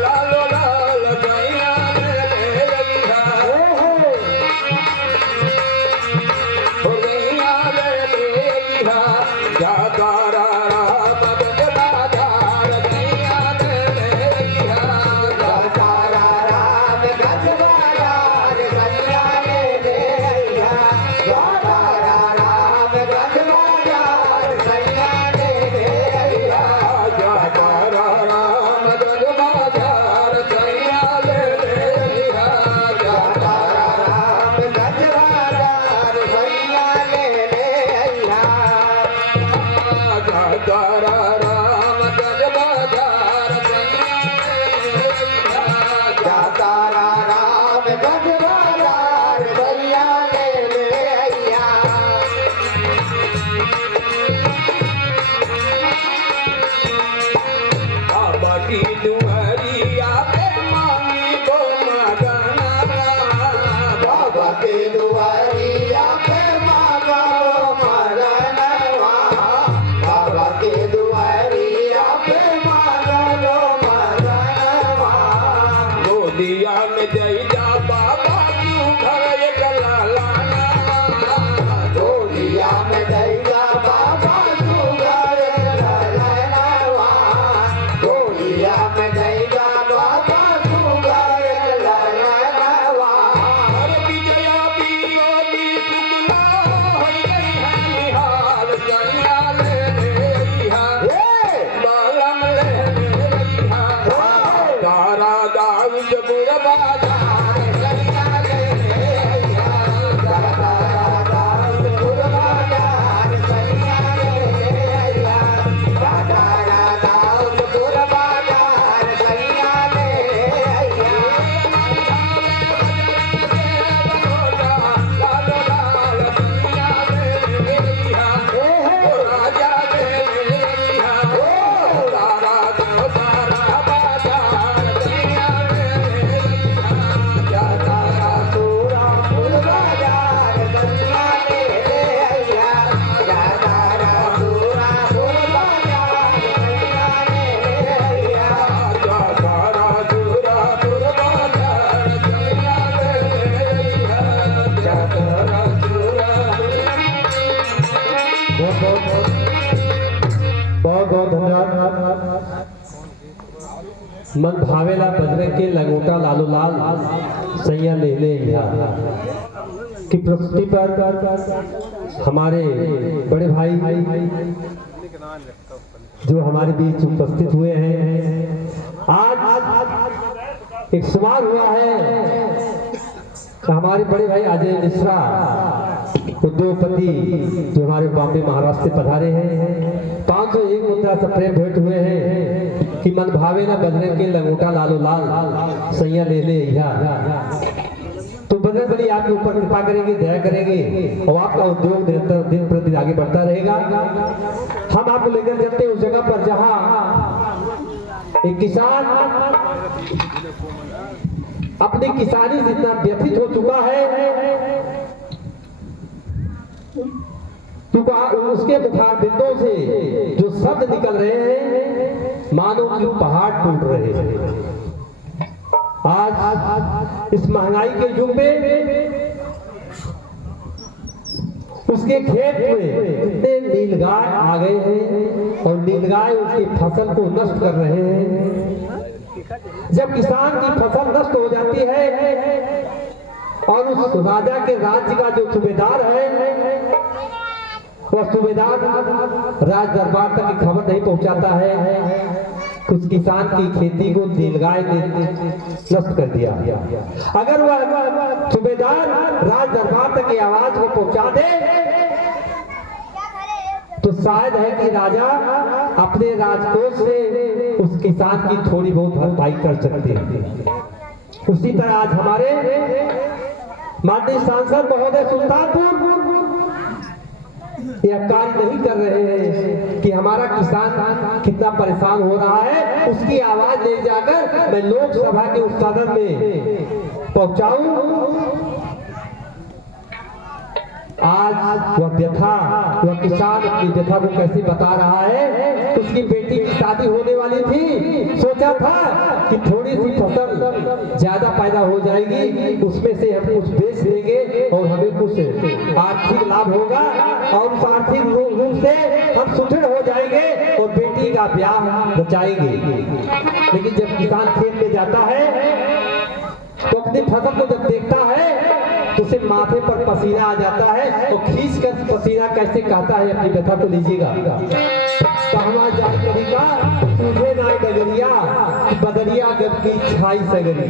लालो लाल सैया ले रैया हो गैया ले रैया जाता राम बाजार गैया ले रैया तारा राम गज बाजार सैया ले रैया तारा राम गज बाजार सैया ले रैया जाता राम बाजार गैया ले रैया तारा राम गज बाजार सैया ले रैया तारा राम गज बाजार सैया तारा राम गज बाजार सैया ले रैया बाबा की दुआरिया पे मांगी को मगना बाबा के दुआरिया पे मांगो मरनवा बाबा के दुआरिया पे मांगो मरनवा गोदिया में जैजा बाबा तू घर एक लालाना गोलिया में दैगा बाबा तू गए ललनवा गोलिया में दैगा बाबा तू गए ललनवा हर विजया बियोली टुकला होई गई है निहाल सैया ले रैया बालम ले रैया तारा राउतपुर बाजार सैया ले अइहा राधा राउतपुर बाजार सैया ले अइहा राधा राउतपुर बाजार सैया ले अइहा बहुत बहुत धन्यवाद। मन भावेला बजरंग के लंगोटा लालू लाल सैया ले ले की प्रस्तुति पर हमारे बड़े भाई जो हमारे बीच उपस्थित हुए हैं। आज एक सवाल हुआ है कि हमारे बड़े भाई अजय मिश्रा उद्योगपति जो हमारे बॉम्बे महाराष्ट्र से पधारे हैं 501 मुद्रा से प्रेम भेंट हुए हैं कि मन भावे ना बजरंग के लंगोटा लालो लाल सैया ले ले तो बजरंग बली आपके ऊपर कृपा करेंगे, दया करेंगे और आपका उद्योग निरंतर दिन प्रतिदिन आगे बढ़ता रहेगा। हम आपको लेकर चलते उस जगह पर जहां एक किसान अपनी किसानी से इतना व्यथित हो चुका है क्योंकि उसके मुखार बिंदों से जो शब्द निकल रहे हैं मानो कि पहाड़ टूट रहे हैं। आज इस महंगाई के युग में उसके खेत में कितने नीलगाय आ गए हैं और नीलगाय उसकी फसल को नष्ट कर रहे हैं। जब किसान की फसल नष्ट हो जाती है और उस राजा के राज्य का जो सूबेदार है वह सूबेदार राज दरबार तक की खबर नहीं पहुंचाता है उस किसान की खेती को नीलगाय ने नष्ट कर दिया। अगर वह सूबेदार राज दरबार तक की आवाज को पहुंचा दे तो शायद है कि राजा अपने राजकोष से उस किसान की थोड़ी बहुत भरपाई कर सकते हैं। उसी तरह आज हमारे माननीय सांसद महोदय सुल्तानपुर यह कार्य नहीं कर रहे हैं कि हमारा किसान कितना परेशान हो रहा है उसकी आवाज ले जाकर मैं लोकसभा के उस सदन में पहुंचाऊं। आज वह व्यथा वह किसान अपनी व्यथा को कैसे बता रहा है। उसकी बेटी की शादी होने वाली थी, सोचा था कि थोड़ी सी फसल ज्यादा पैदा हो जाएगी उसमें से हम कुछ बेच देंगे और हमें कुछ आर्थिक लाभ होगा और उस आर्थिक रूप से हम सुदृढ़ हो जाएंगे और बेटी का ब्याह रचाएंगे। लेकिन जब किसान खेत में जाता है तो अपनी फसल को जब देखता है तो उसे माथे पर पसीना आ जाता है और खींच कर पसीना कैसे कहता है अपनी व्यथा को लीजिएगा। कहवा जाए तरीका तुझे ना डगरिया बदरिया गद की छाई सगरी।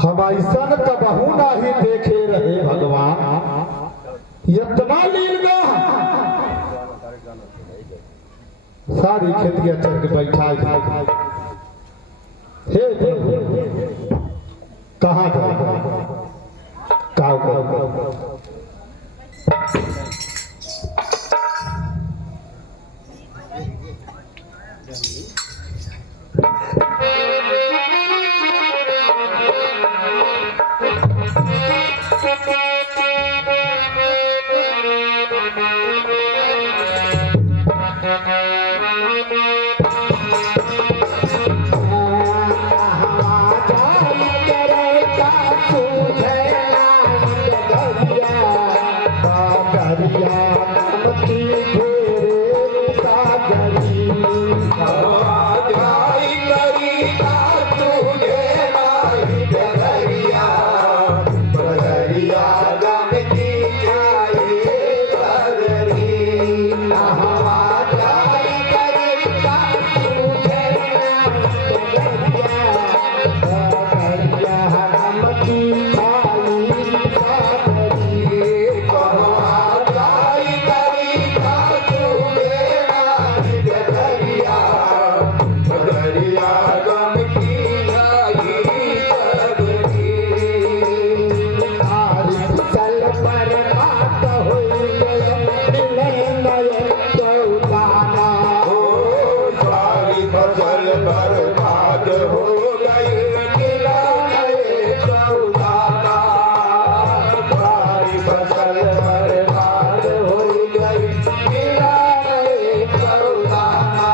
हम ऐसा कबहू नहीं देखे रहे भगवान इतना लीलगा सारी खेतिया चढ़ के बैठा हे कहाँ गए सूझे नाई डगरिया डगरिया नमती फेरे सागरी जाई करी का तुझे नाई डगरिया डगरिया गम की छाई बदरी हवा जाई करी का सूझे डगरिया नमती छाई सागरी जाई करी का तुझे नाई डगरिया डगरिया गम की छाई बदरी चल पर बात हुई मिले नए चौदाना सारी फसल बर्बाद हो गई मिला नए चौदाना सारी फसल बर्बाद हो गई मिला नए चौदाना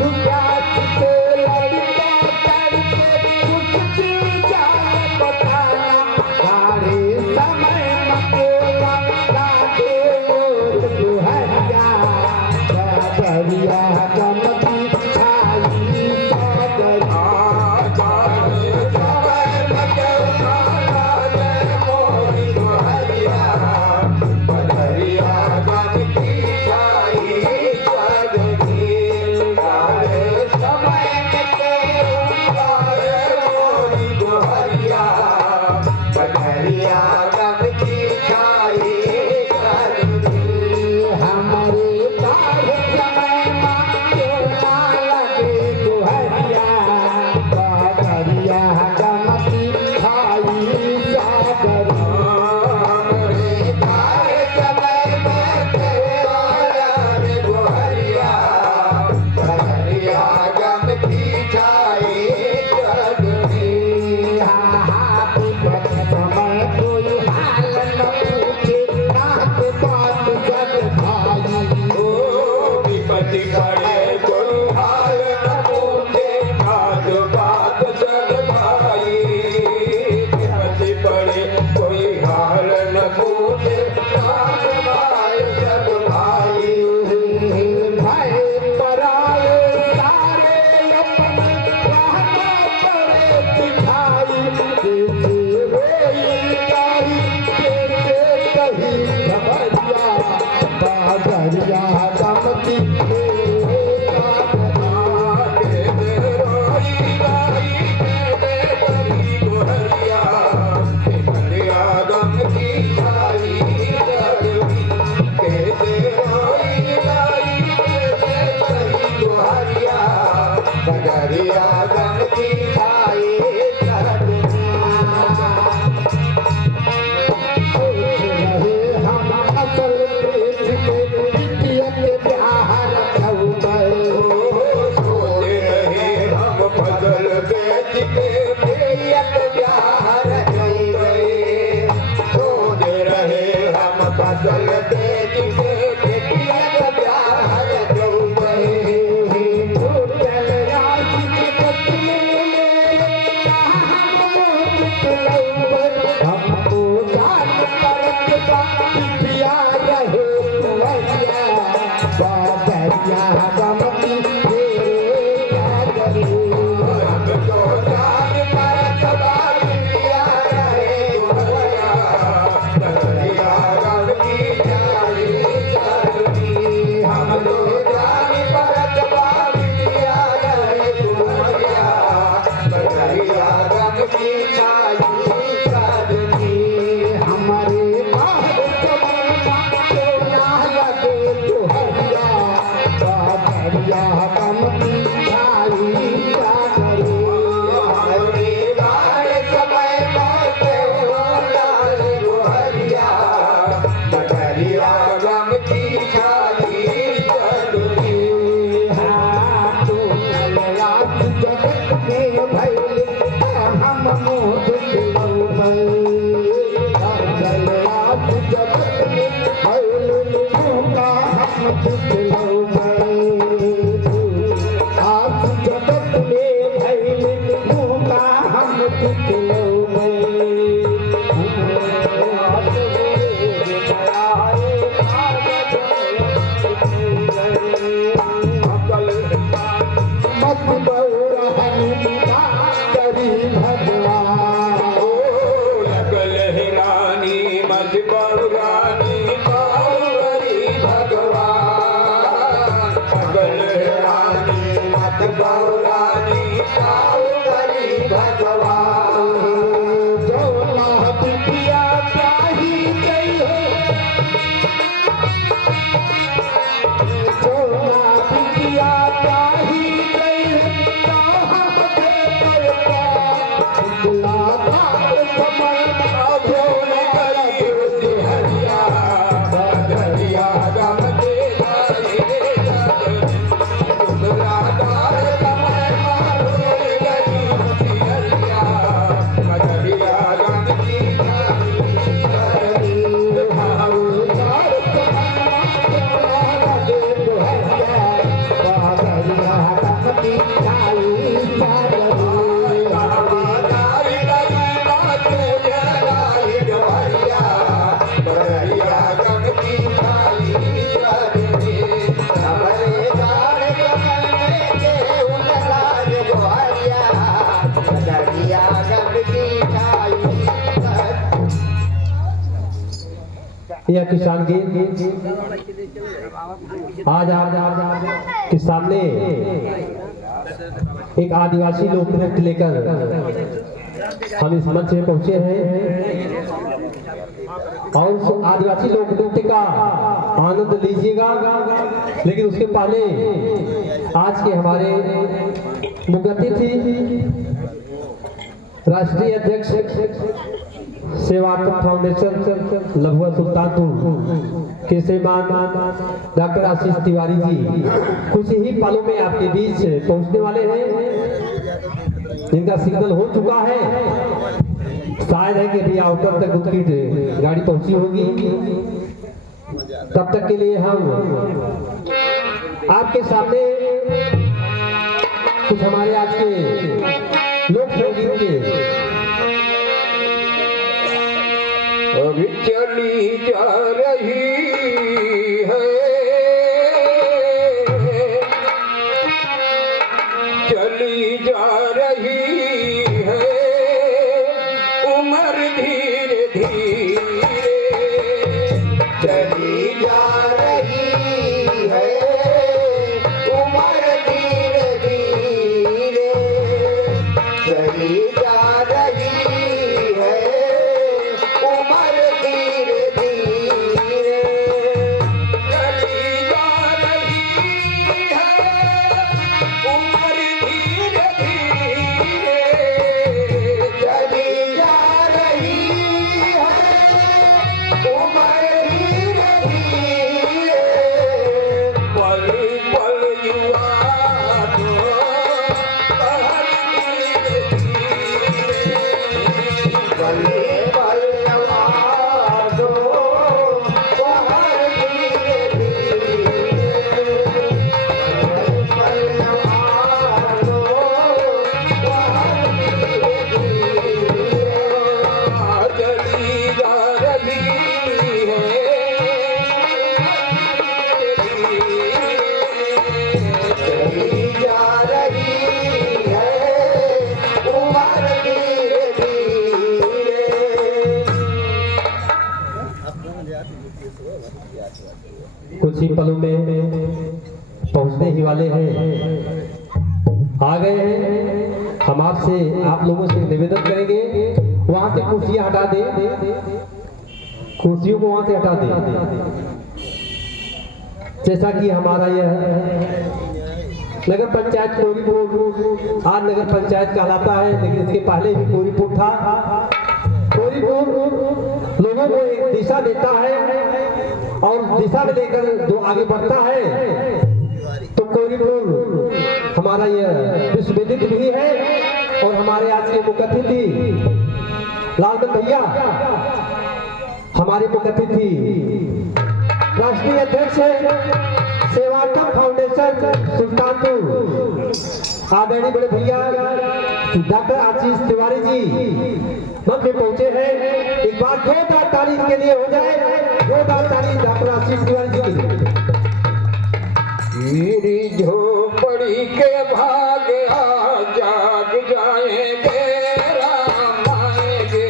प्यास के लड़का करके कुछ भी जाए बताना सारे समय मकेला लागे मोर दुहरिया डगरिया गमती छाई सागरी हमारे बाढ़ समय मकेला लगे दुहरिया डगरिया गमती छाई सागरी समय कोई हाल न पूछे रात बात जग भाई विपत्ति पड़े कोई हाल न पूछे आज बात जग भाई विपत्ति पड़े कोई हाल न पूछे आज बात जग भाई भाई पराए सारे अपने रहना पड़े दिखाई कैसे रोई जाई कैसे कही खबरिया डगरिया गमती रहे हम असल बेच के बिटिया के ब्याह रखौबै सोते रहे हम फसल बेच के बेयत प्यार गए सोते रहे हम फसल बेच के बेयत प्यार गए टूटल राज के कतले हमको जान परत का पिया रहे कुवैया डगरिया गमती फेरे सागरी तो जान परत बार पिया रहे भैया डगरिया गम की छाई सागरी हम लोग जान परत बार पिया रहे भैया डगरिया गम की छाई सागरी हमारे बाहर समय मकेला लगे दुहरिया डगरिया गमती छाई सागरी हम मोह जगत में आज जगत में भैल मुँह का हम दिखलो यह किसान गीत आज आप के सामने एक आदिवासी लोक नृत्य लेकर हम इस मंच में पहुंचे हैं और उस आदिवासी लोक नृत्य का आनंद लीजिएगा। लेकिन उसके पहले आज के हमारे मुख्य अतिथि राष्ट्रीय अध्यक्ष सेवार्थ फाउंडेशन लभुआ सुल्तानपुर के श्रीमान डॉक्टर आशीष तिवारी जी कुछ ही पलों में आपके बीच पहुंचने वाले हैं, जिनका सिग्नल हो चुका है। शायद है कि अभी आउटर तक उनकी गाड़ी पहुंची होगी। तब तक के लिए हम आपके सामने कुछ हमारे आज के लोक संगीत के अभी चली जा रही है, चली जा रही है उम्र धीरे धीरे, चली जा रही है उम्र धीरे धीरे, चली जा रही है उम्र धीरे धीरे, चली जा रही है उम्र धीरे धीरे, चली जा रही है उम्र धीरे धीरे, पल पल युवा पल धीरे धीरे, पल पल नवाज़ो पल धीरे धीरे, पल नवाज़ो पल धीरे धीरे, चली जा रही है चली जा रही है उम्र धीरे धीरे। कुछ ही पलों में पहुंचने ही वाले हैं, आ गए हैं। हम आपसे आप लोगों से निवेदन करेंगे वहां से कुर्सियां हटा दें, कुर्सियों को वहां से हटा दें। जैसा कि हमारा यह नगर पंचायत कोरीपुर आज नगर पंचायत कहलाता है, लेकिन इसके पहले भी कोरीपुर था। कोरीपुर लोगों को एक दिशा देता है और दिशा में लेकर जो आगे बढ़ता है, तो कोरीपुर हमारा यह विश्वविदित भी है। और हमारे आज के मुख्य अतिथि लालमन भैया, हमारे मुख्य अतिथि राष्ट्रीय अध्यक्ष सेवार्थ फाउंडेशन सुल्तानपुर आदरणीय बड़े भैया डॉक्टर आशीष तिवारी जी मंच में पहुंचे हैं। एक बार जोरदार ताली के लिए हो जाए, जोरदार ताली डॉक्टर आशीष तिवारी जी के लिए। मेरी झोपड़ी के भाग जाग जाएंगे राम आएंगे,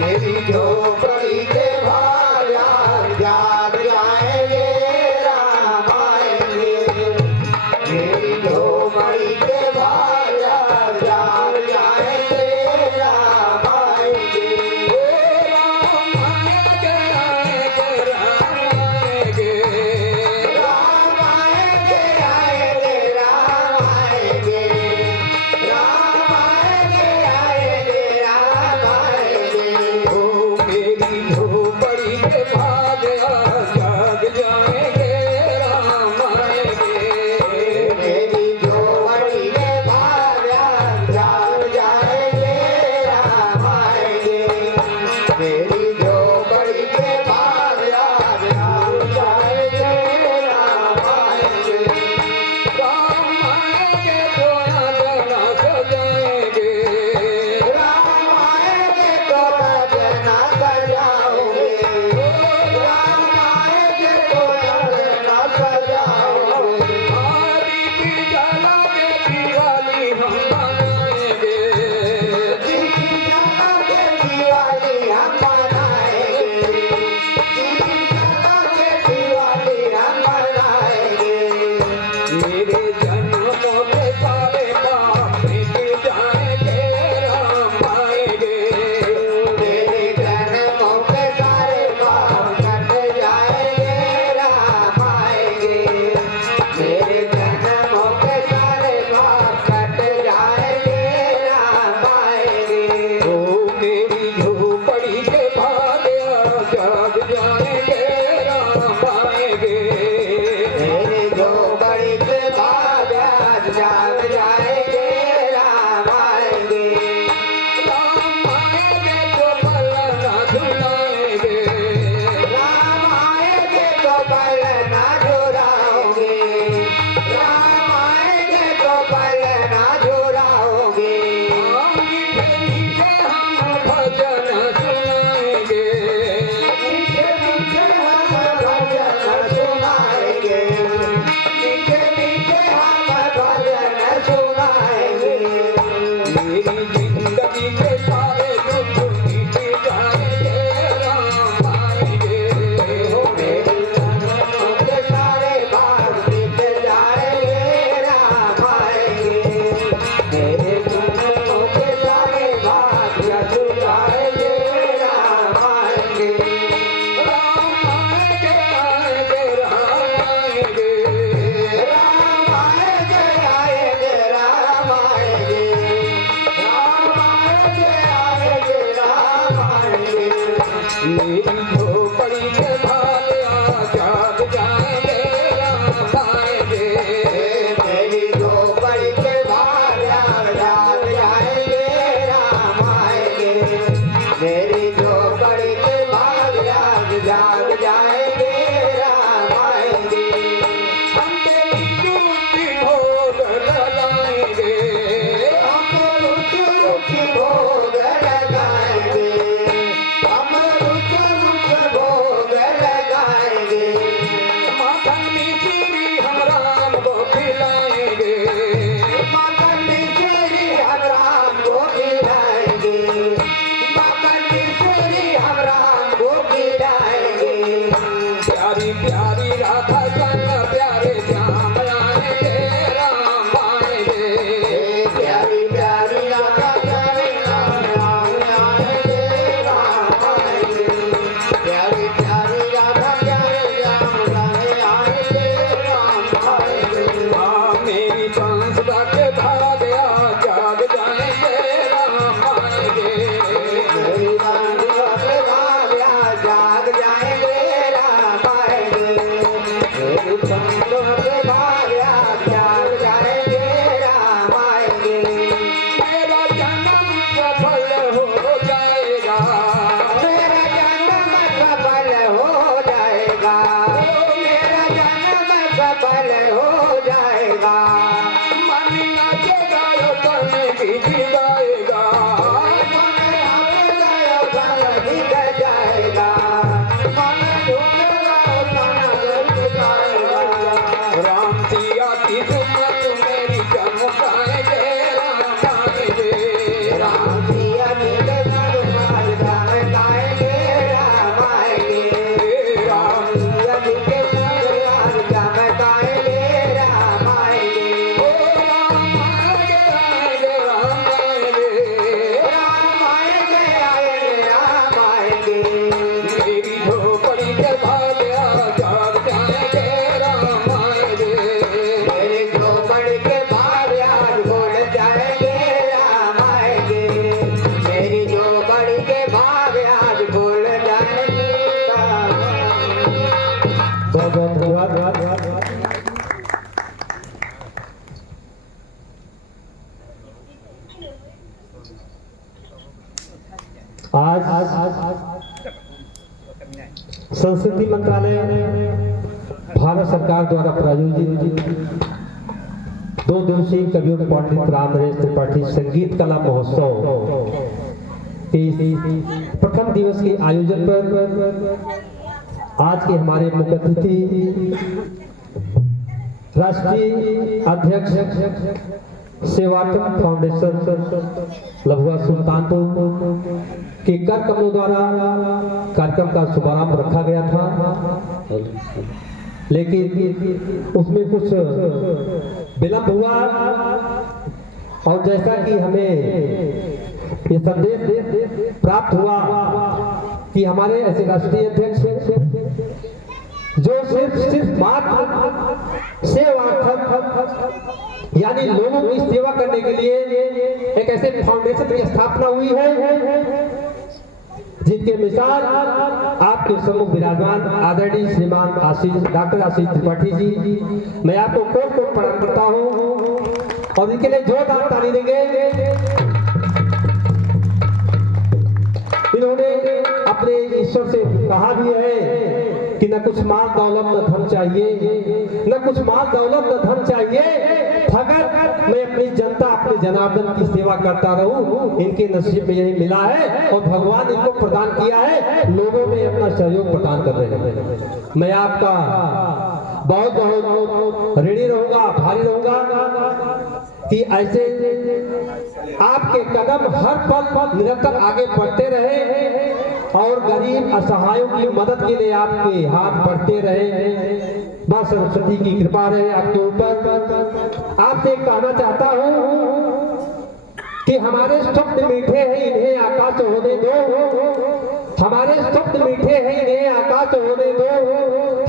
मेरी झोपड़ी के भाग जाग जाएंगे राम आएंगे, मेरी झोपड़ी के भाग जाग जाएंगे राम आएंगे, ओ राम आएंगे आएंगे राम आएंगे, राम आएंगे आएंगे राम आएंगे, राम आएंगे आएंगे राम आएंगे, ओ मेरी झोपड़ी के भालिया जाग जाएंगे राम आएंगे। मेरी झोपड़ी के भालिया जाग जाएंगे राम आएंगे। मेरी झोपड़ी के भालिया जाग जाएंगे राम आएंगे। हम तेरी झूठी भोग लगाएंगे। हम रुक रुक भोग लगाएंगे। हम रुक रुक भोग लगाएंगे। माखन मिश्री हम राम को खिलाएंगे। माखन मिश्री हम राम को खिलाएंगे। माखन मिश्री हम राम को खिलाएंगे। प्यारी प्यारी राधा चंद प्यारे श्याम आएंगे राम आएंगे। प्यारी प्यारी राधा प्यारे राम आएंगे राम आएंगे। प्यारी प्यारी राधा प्यारे राम आएंगे राम आएंगे। मेरी बंसुरा के भालिया जाग जाएंगे राम आएंगे। मेरी बंसुरा के भालिया जाग जाएंगे राम आएंगे। मेरी बंसुरा के भालिया जाग जाएंगे राम आएंगे। मेरा जन्म सफल हो जाएगा। मेरा जन्म सफल हो जाएगा। मेरा जन्म सफल हो जाएगा। मन नाचेगा तन गीत गाएगा। मन नाचेगा तन गीत जाएगा। मन झूमेगा तन गीत गाएगा। राम सिया की सुमत मेरी चमकाएंगे राम आएंगे। राम सिया जी के दरबार चमकाएंगे राम आएंगे। राम सिया जी के दरबार चमकाएंगे राम आएंगे। ओ राम आएंगे आएंगे राम आएंगे। राम आएंगे आएंगे राम आएंगे। मेरी झोपड़ी के भालिया जाग जाएंगे राम आएंगे। मेरे झोपड़ी के भालिया बोल जाएंगे राम आएंगे। मेरी झोपड़ी के भालिया बोल जाएंगे राम आएंगे। बहुत बहुत धन्यवाद। आज संस्कृति मंत्रालय भारत सरकार द्वारा प्रायोजित 2 दिवसीय कवियों पंडित राम नरेश त्रिपाठी संगीत कला महोत्सव के इस प्रथम दिवस के आयोजन पर आज के हमारे मुख्य अतिथि राष्ट्रीय अध्यक्ष सेवाटम फाउंडेशन लभुआ सुल्तानपुर के कर कमलों द्वारा कार्यक्रम का शुभारंभ रखा गया था, लेकिन उसमें कुछ विलंब हुआ और जैसा कि हमें ये संदेश प्राप्त हुआ कि हमारे ऐसे राष्ट्रीय अध्यक्ष जो सिर्फ मात्र सेवार्थक यानी लोगों की सेवा करने के लिए एक ऐसे फाउंडेशन की स्थापना हुई है जिनके मिसाल आपके सम्मुख विराजमान आदरणीय श्रीमान डॉक्टर आशीष त्रिपाठी जी, मैं आपको कोट कोट प्रणाम करता हूँ और इनके लिए जोरदार ताली देंगे। इन्होंने अपने ईश्वर से कहा भी है कि न कुछ माल दौलत न धन चाहिए, न कुछ माल दौलत न धन चाहिए, फकत मैं अपनी जनता अपने जनार्दन की सेवा करता रहूं। इनके नसीब में यही मिला है और भगवान इनको प्रदान किया है, लोगों में अपना सहयोग प्रदान कर रहे हैं। मैं आपका बहुत बहुत ऋणी रहूंगा, आभारी रहूंगा कि ऐसे आपके कदम हर पल निरंतर आगे बढ़ते रहे और गरीब असहायों की मदद के लिए आपके हाथ बढ़ते रहे। मां सरस्वती की कृपा रहे आपके ऊपर। आपसे कहना चाहता हूं कि हमारे शब्द मीठे हैं, इन्हें आकाश होने दो। हमारे शब्द मीठे हैं, इन्हें आकाश होने दो।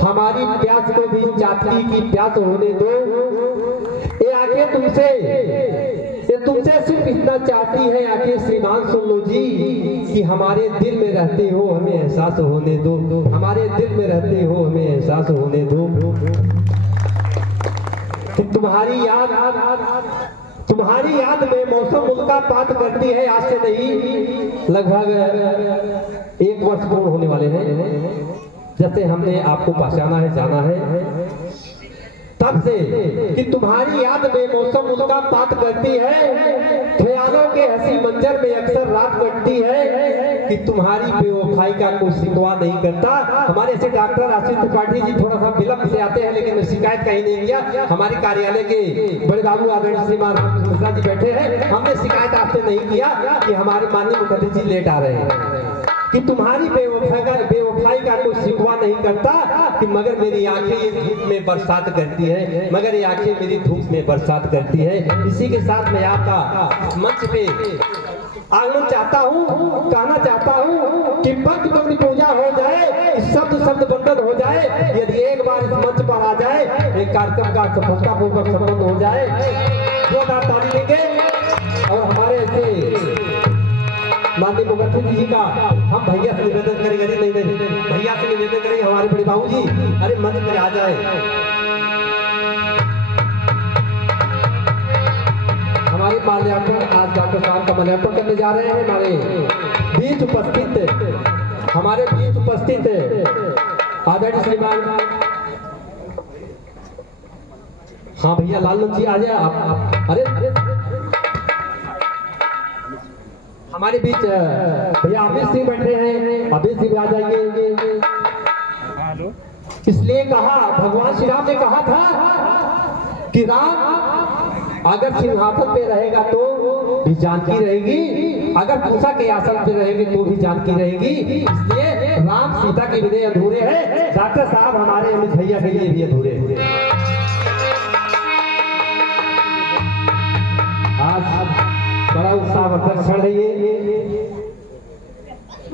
हमारी प्यास को भी चाटकी की प्यास होने दो। ये आगे तुमसे ये तुम तुमसे सिर्फ इतना चाहती है आखिर श्रीमान सुन लो जी कि हमारे दिल में रहते हो हमें एहसास होने दो, हमारे दिल में रहते हो हमें एहसास होने दो कि तुम्हारी याद में मौसम उल्का पात करती है। आज से नहीं लगभग 1 वर्ष पूर्ण होने वाले हैं जैसे हमने आपको पहचाना है, जाना है, तब से कि तुम्हारी याद में मौसम उल्का पात करती है। ख्यालों के हंसी मंजर में अक्सर रात कटती है कि तुम्हारी बेवफाई का कोई शिकवा नहीं करता। हमारे ऐसे डॉक्टर आशीष त्रिपाठी जी थोड़ा सा विलंब से आते हैं लेकिन शिकायत कहीं नहीं किया। हमारे कार्यालय के बड़े बाबू आदरणीय श्रीमान मिश्रा जी बैठे हैं, हमने शिकायत आपसे नहीं किया कि हमारे माननीय मुखर्जी जी लेट आ रहे हैं कि तुम्हारी बेवफाई का कोई शिकवा नहीं करता कि मगर मेरी आंखें ये धूप में बरसात करती है, मगर ये आंखें मेरी धूप में बरसात करती है। इसी के साथ मैं आपका मंच पे आगमन चाहता हूँ, कहना चाहता हूँ कि पंच पंक्ति पूजा हो जाए, शब्द बंधन हो जाए। यदि एक बार इस मंच पर आ जाए एक कार्यक्रम का सफलतापूर्वक संपन्न हो जाए। 2 ताली देंगे और हमारे ऐसे माननीय मुखर्जी जी का हम भैया से निवेदन करेंगे, नहीं भैया से निवेदन करेंगे हमारे बड़े बाबू जी, अरे मंच पर आ जाए। हमारे माल्यार्पण आज डॉक्टर साहब का माल्यार्पण करने जा रहे हैं। हमारे बीच उपस्थित आदरणीय श्रीमान, हाँ भैया लालमन जी आ जाए आप। अरे हमारे बीच भैया अमित सिंह बैठे हैं, अमित सिंह आ जाइए। इसलिए कहा, भगवान श्री राम ने कहा था कि राम अगर सिंहासन पे रहेगा तो भी जानकी रहेगी, अगर मूसा के आसन पे रहेगी तो भी जानकी रहेगी। इसलिए राम सीता के विनय अधूरे हैं, डॉक्टर साहब हमारे अमित भैया के लिए भी अधूरे हैं। आज बड़ा उत्साहवर्धक क्षण है ये।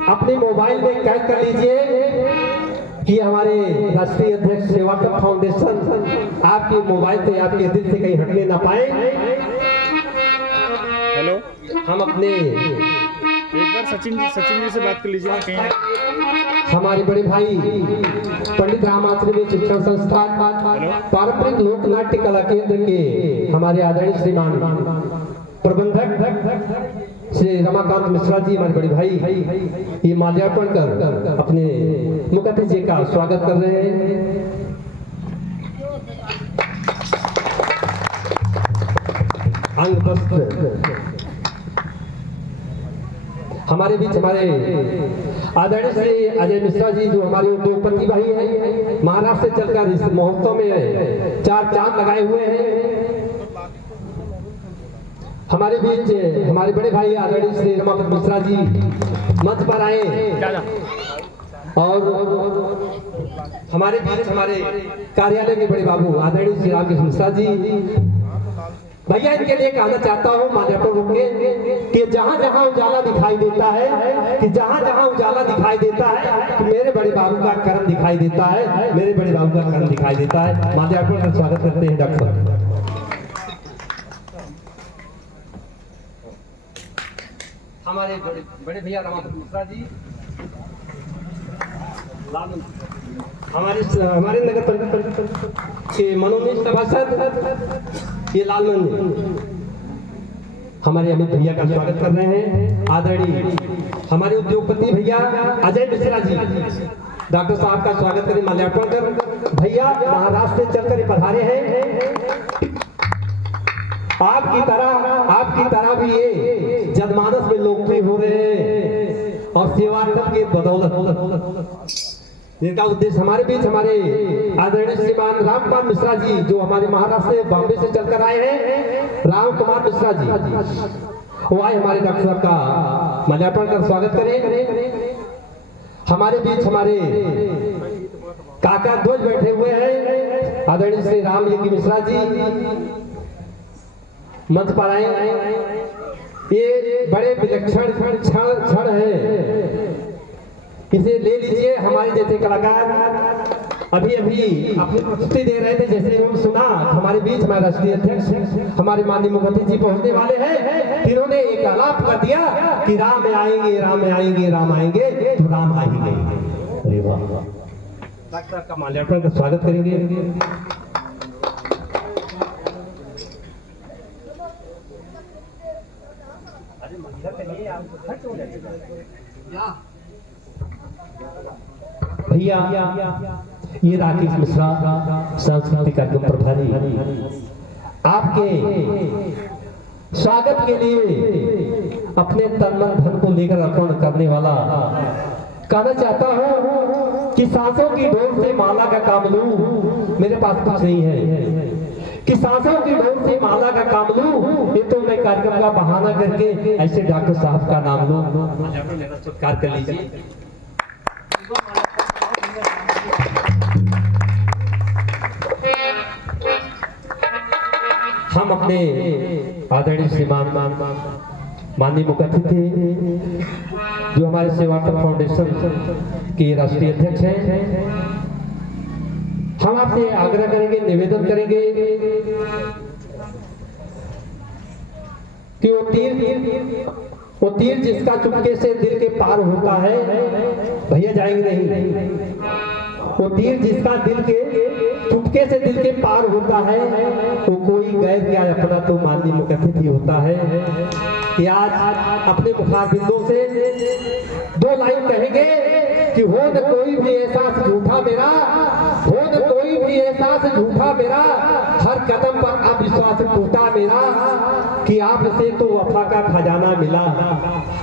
अपने मोबाइल में कैद कर लीजिए कि हमारे राष्ट्रीय अध्यक्ष सेवाकप फाउंडेशन आपके मोबाइल से, आपके दिल से कहीं हटने ना पाए। हेलो, हम अपने एक बार सचिन जी से बात कर लीजिए कहीं। हमारे बड़े भाई पंडित रामाश्रमी शिक्षण संस्थान पारंपरिक लोक नाट्य कला केंद्र के हमारे आदरणीय श्रीमान प्रबंधक श्री रमाकांत मिश्रा जी, हमारे बड़े भाई ये माल्यार्पण कर अपने मुखर्जी जी का स्वागत कर रहे हैं। अंग वस्त्र हमारे बीच हमारे आदरणीय श्री अजय मिश्रा जी जो हमारे उद्योगपति भाई हैं, महाराष्ट्र से चलकर इस महोत्सव में 4 चांद लगाए हुए हैं। हमारे बीच हमारे बड़े भाई आदरणीय श्री रमाकांत मिश्रा जी मंच पर आए और हमारे बीच हमारे कार्यालय के बड़े बाबू आदरणीय श्री रामकृष्ण मिश्रा जी। भैया इनके लिए कहना चाहता हूँ माल्यार्पण रुक के कि जहाँ जहाँ उजाला दिखाई देता है, कि जहाँ जहाँ उजाला दिखाई देता है कि मेरे बड़े बाबू का कर्म दिखाई देता है, मेरे बड़े बाबू का कर्म दिखाई देता है। माल्यार्पण का स्वागत करते हैं डॉक्टर साहब। हमारे बड़े भैया रमाकांत मिश्रा जी, हमारे नगर परिषद के मनोनीत सभासद ये लालमन जी हमारे अमित भैया का स्वागत कर रहे हैं। आदरणीय हमारे उद्योगपति भैया अजय मिश्रा जी डॉक्टर साहब का स्वागत करें माल्यार्पण कर। भैया महाराष्ट्र से चलकर पधारे हैं। आपकी तरह भी ये जनमानस में लोकप्रिय हो रहे हैं और सेवाकप के बदौलत। इनका उद्देश्य हमारे बीच हमारे आदरणीय श्रीमान राम कुमार मिश्रा जी जो हमारे महाराष्ट्र से बॉम्बे से चलकर आए हैं, राम कुमार मिश्रा जी वो आए हमारे डॉक्टर साहब का माल्यार्पण कर स्वागत करें। हमारे बीच हमारे काका ध्वज बैठे हुए हैं, आदरणीय श्री राम लिंग मिश्रा जी मंच पर आए। ये बड़े विलक्षण क्षण है, इसे ले लीजिए। हमारे जैसे कलाकार अभी अपनी प्रस्तुति दे रहे थे, जैसे हम सुना हमारे बीच हमारे राष्ट्रीय अध्यक्ष हमारे माननीय मुख्यमंत्री जी पहुंचने वाले हैं। इन्होंने एक आलाप कर दिया कि राम आएंगे, राम आएंगे, राम आएंगे, तो राम आएंगे। अरे वाह, डॉक्टर का माल्यार्पण का स्वागत करेंगे। भैया ये राकेश मिश्रा सांस्कृतिक कार्यक्रम प्रभारी आपके स्वागत के लिए अपने तन मन धन को लेकर अर्पण करने वाला कहना चाहता हूं कि सांसों की डोर से माला का काम लूं, मेरे पास कुछ नहीं है कि सांसों की डोर से माला का काम लूं, ये तो मैं कार्यक्रम का बहाना करके ऐसे डॉक्टर साहब का नाम लूं। मेरा सत्कार कर लीजिए। हम अपने आदरणीय श्रीमान माननीय मुख्य अतिथि जो हमारे सेवा फाउंडेशन के राष्ट्रीय अध्यक्ष हैं, हम आपसे आग्रह करेंगे, निवेदन करेंगे कि वो तीर जिसका चुपके से दिल के पार होता है, भैया जाएंगे नहीं, वो तीर जिसका दिल के चुपके से दिल के पार होता है, वो कोई गैर या अपना तो माननीय मुख्य अतिथि होता है कि आज अपने मुखार बिंदु से 2 लाइन कहेंगे कि हो न कोई भी एहसास झूठा मेरा, हो न कोई भी एहसास झूठा मेरा, हर कदम पर अविश्वास टूटा मेरा, कि आपसे तो वफा का खजाना मिला,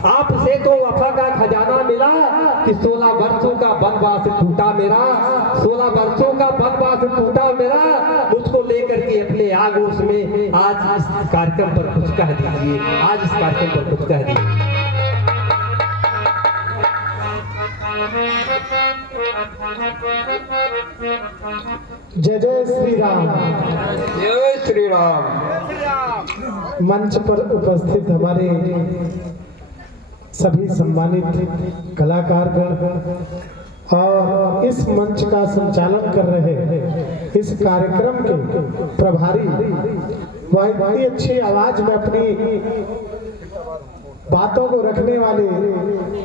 आपसे तो वफा का खजाना मिला, कि 16 वर्षों का वनवास टूटा मेरा, 16 वर्षों का वनवास टूटा मेरा, मुझको लेकर के अपने आगोश में आज इस कार्यक्रम पर कुछ कह दीजिए, आज इस कार्यक्रम पर कुछ कह दीजिए। जय जय श्री राम। जय श्री राम। मंच पर उपस्थित हमारे सभी सम्मानित कलाकारगण और इस मंच का संचालन कर रहे इस कार्यक्रम के प्रभारी, बहुत ही अच्छी आवाज में अपनी बातों को रखने वाले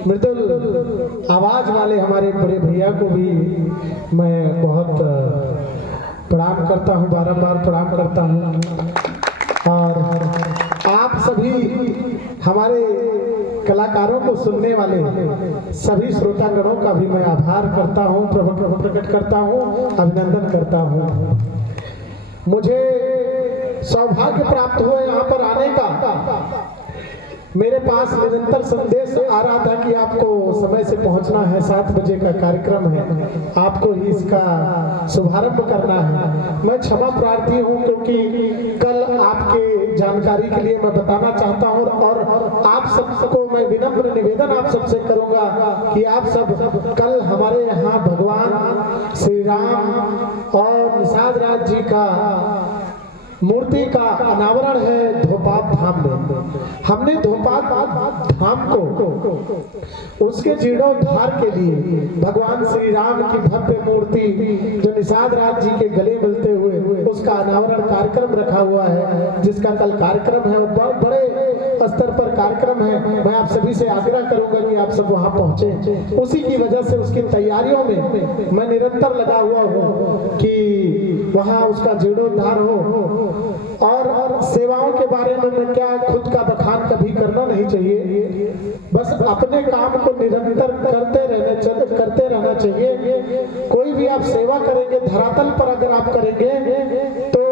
मृदुल आवाज वाले हमारे बड़े भैया को भी मैं बहुत प्रणाम करता हूँ, बारंबार प्रणाम करता हूँ। और आप सभी हमारे कलाकारों को सुनने वाले सभी श्रोतागणों का भी मैं आभार करता हूँ, प्रकट करता हूँ, अभिनंदन करता हूँ। मुझे सौभाग्य प्राप्त हुआ यहाँ पर आने का। मेरे पास निरंतर संदेश आ रहा था कि आपको समय से पहुंचना है, 7 बजे का कार्यक्रम है, आपको ही इसका शुभारंभ करना है। मैं क्षमा प्रार्थी हूं क्योंकि कल आपके जानकारी के लिए मैं बताना चाहता हूं और आप सबको मैं विनम्र निवेदन आप सबसे करूंगा कि आप सब कल हमारे यहाँ भगवान श्री राम और निषाद राज जी का मूर्ति का अनावरण है धोपात धाम में। हमने धोपात धाम को उसके जीर्णोद्धार के लिए भगवान श्री राम की भव्य मूर्ति जो निषाद राज जी के गले मिलते हुए उसका अनावरण कार्यक्रम रखा हुआ है, जिसका कल कार्यक्रम है, बड़े स्तर पर कार्यक्रम है। मैं आप सभी से आग्रह करूंगा कि आप सब वहां पहुंचे। उसी की वजह से उसकी तैयारियों में मैं निरंतर लगा हुआ हूँ कि वहां उसका जीर्णोद्धार हो। और सेवाओं के बारे में मैं क्या खुद का बखान कभी करना नहीं चाहिए, बस अपने काम को निरंतर करते रहना चाहिए। कोई भी आप सेवा करेंगे धरातल पर अगर आप करेंगे तो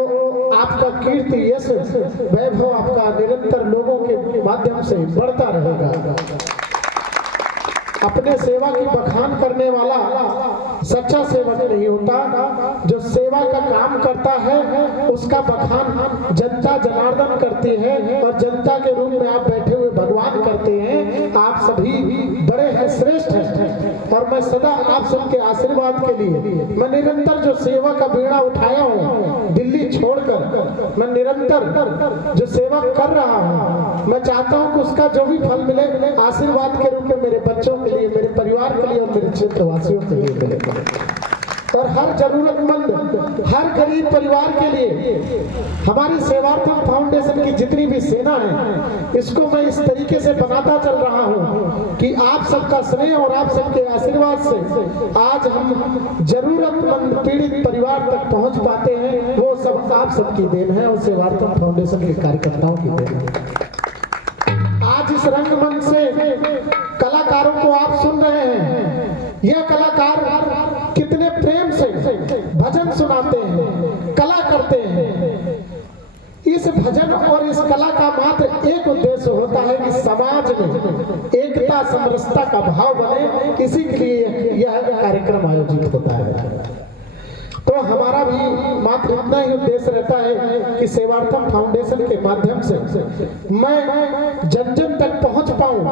आपका कीर्ति यश वैभव आपका निरंतर लोगों के माध्यम से बढ़ता रहेगा। अपने सेवा की बखान करने वाला सच्चा सेवक नहीं होता। जो सेवा का काम करता है उसका बखान जनता जनार्दन करती है और जनता के रूप में आप बैठे हुए भगवान करते हैं। आप सभी बड़े हैं, श्रेष्ठ हैं और मैं सदा आप सबके आशीर्वाद के लिए मैं निरंतर जो सेवा का बीड़ा उठाया हूँ दिल्ली छोड़कर, मैं निरंतर जो सेवा कर रहा हूँ, मैं चाहता हूँ कि उसका जो भी फल मिले आशीर्वाद के रूप में मेरे बच्चों के लिए, मेरे परिवार के लिए और मेरे क्षेत्रवासियों के लिए मिले। और हर जरूरतमंद, हर गरीब परिवार के लिए हमारी सेवार्थम फाउंडेशन की जितनी भी सेना है, इसको मैं इस तरीके से बनाता चल रहा हूँ कि आप सबका स्नेह और आप सबके आशीर्वाद से आज हम जरूरतमंद पीड़ित परिवार तक पहुँच पाते हैं। वो सब आप सबकी देन है और सेवार्थम फाउंडेशन के कार्यकर्ताओं की देन है। आज इस रंगमंच से कलाकारों को आप सुन रहे हैं। यह कलाकार कितने प्रेम से भजन सुनाते हैं, कला करते हैं। इस भजन और इस कला का मात्र एक उद्देश्य होता है कि समाज में एकता समरसता का भाव बने। इसी के लिए यह कार्यक्रम आयोजित होता है। तो हमारा भी मात्र इतना ही उद्देश्य रहता है कि सेवार्थम फाउंडेशन के माध्यम से मैं जन जन तक पहुंच पाऊं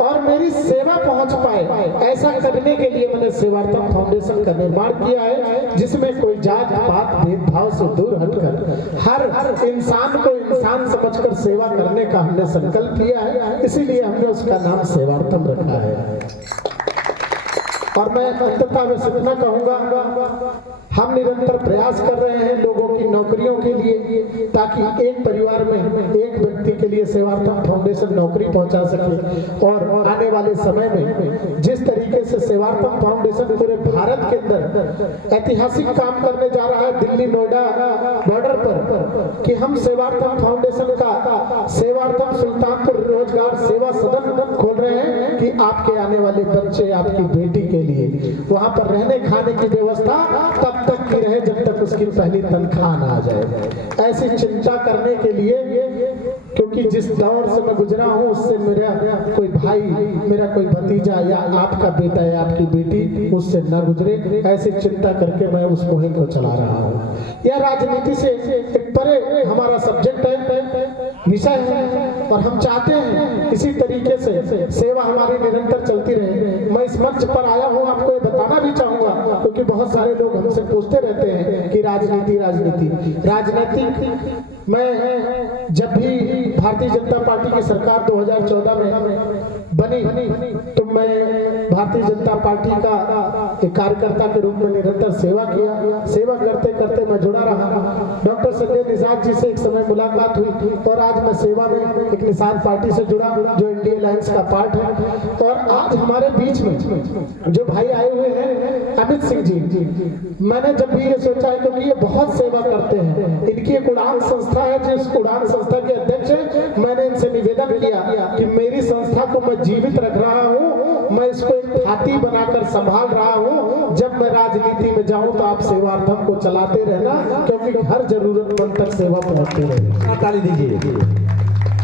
और मेरी सेवा पहुंच पाए। ऐसा करने के लिए मैंने सेवार्थम फाउंडेशन का निर्माण किया है, जिसमें कोई जात पात भेदभाव से दूर हटकर हर इंसान को इंसान समझकर सेवा करने का हमने संकल्प लिया है। इसीलिए हमने उसका नाम सेवार्थम रखा है। और मैं अंततः में इतना कहूंगा, हम निरंतर प्रयास कर रहे हैं लोगों की नौकरियों के लिए, ताकि एक परिवार में एक व्यक्ति के लिए सेवार्थम फाउंडेशन नौकरी पहुंचा सके। और आने वाले समय में जिस तरीके से सेवार्थम फाउंडेशन पूरे भारत के अंदर ऐतिहासिक काम करने जा रहा है, दिल्ली नोएडा बॉर्डर पर, कि हम सेवार्थम फाउंडेशन का सेवार्थम सुल्तानपुर रोजगार सेवा सदन खोल रहे हैं कि आपके आने वाले बच्चे, आपकी बेटी के लिए वहां पर रहने खाने की व्यवस्था तब तक की रहे जब तक उसकी पहली तनख्वाह ना आ जाए। ऐसी चिंता करने के लिए, क्योंकि जिस दौर से मैं गुजरा हूँ उससे मेरा कोई भाई, मेरा कोई भतीजा या आपका बेटा या आपकी बेटी उससे न गुजरे, ऐसी चिंता करके मैं उस मुहिम को चला रहा हूँ। यह राजनीति से एक परे हमारा सब्जेक्ट है, विषय है, और हम चाहते हैं इसी तरीके से सेवा हमारी निरंतर चलती रहे। मैं इस मंच पर आया हूँ आपको ये बताना भी चाहूंगा, क्योंकि बहुत सारे लोग हमसे पूछते रहते हैं कि राजनीति मैं जब भी भारतीय जनता पार्टी की सरकार 2014 में बनी तो मैं भारतीय जनता पार्टी का एक कार्यकर्ता के रूप में निरंतर सेवा किया। सेवा करते करते मैं जुड़ा रहा। डॉक्टर संजय निषाद जी से एक समय मुलाकात हुई और आज मैं सेवा में एक निषाद पार्टी से जुड़ा, जो इंडिया अलायंस का पार्ट है। और आज हमारे बीच में जो भाई आए हुए हैं अमित सिंह जी, मैंने जब भी ये सोचा है, क्योंकि ये बहुत सेवा करते हैं, इनकी एक उड़ान संस्था है, जिस उड़ान संस्था के अध्यक्ष है, मैंने इनसे निवेदन किया कि मेरी संस्था को मैं जीवित रख रहा हूँ, मैं इसको एक हाथी बनाकर संभाल रहा हूँ। जब मैं राजनीति में जाऊँ तो आप सेवार्थम को चलाते रहना, क्योंकि हर जरूरतमंद तक सेवा पहुँचती रहेगी। ताली दीजिए।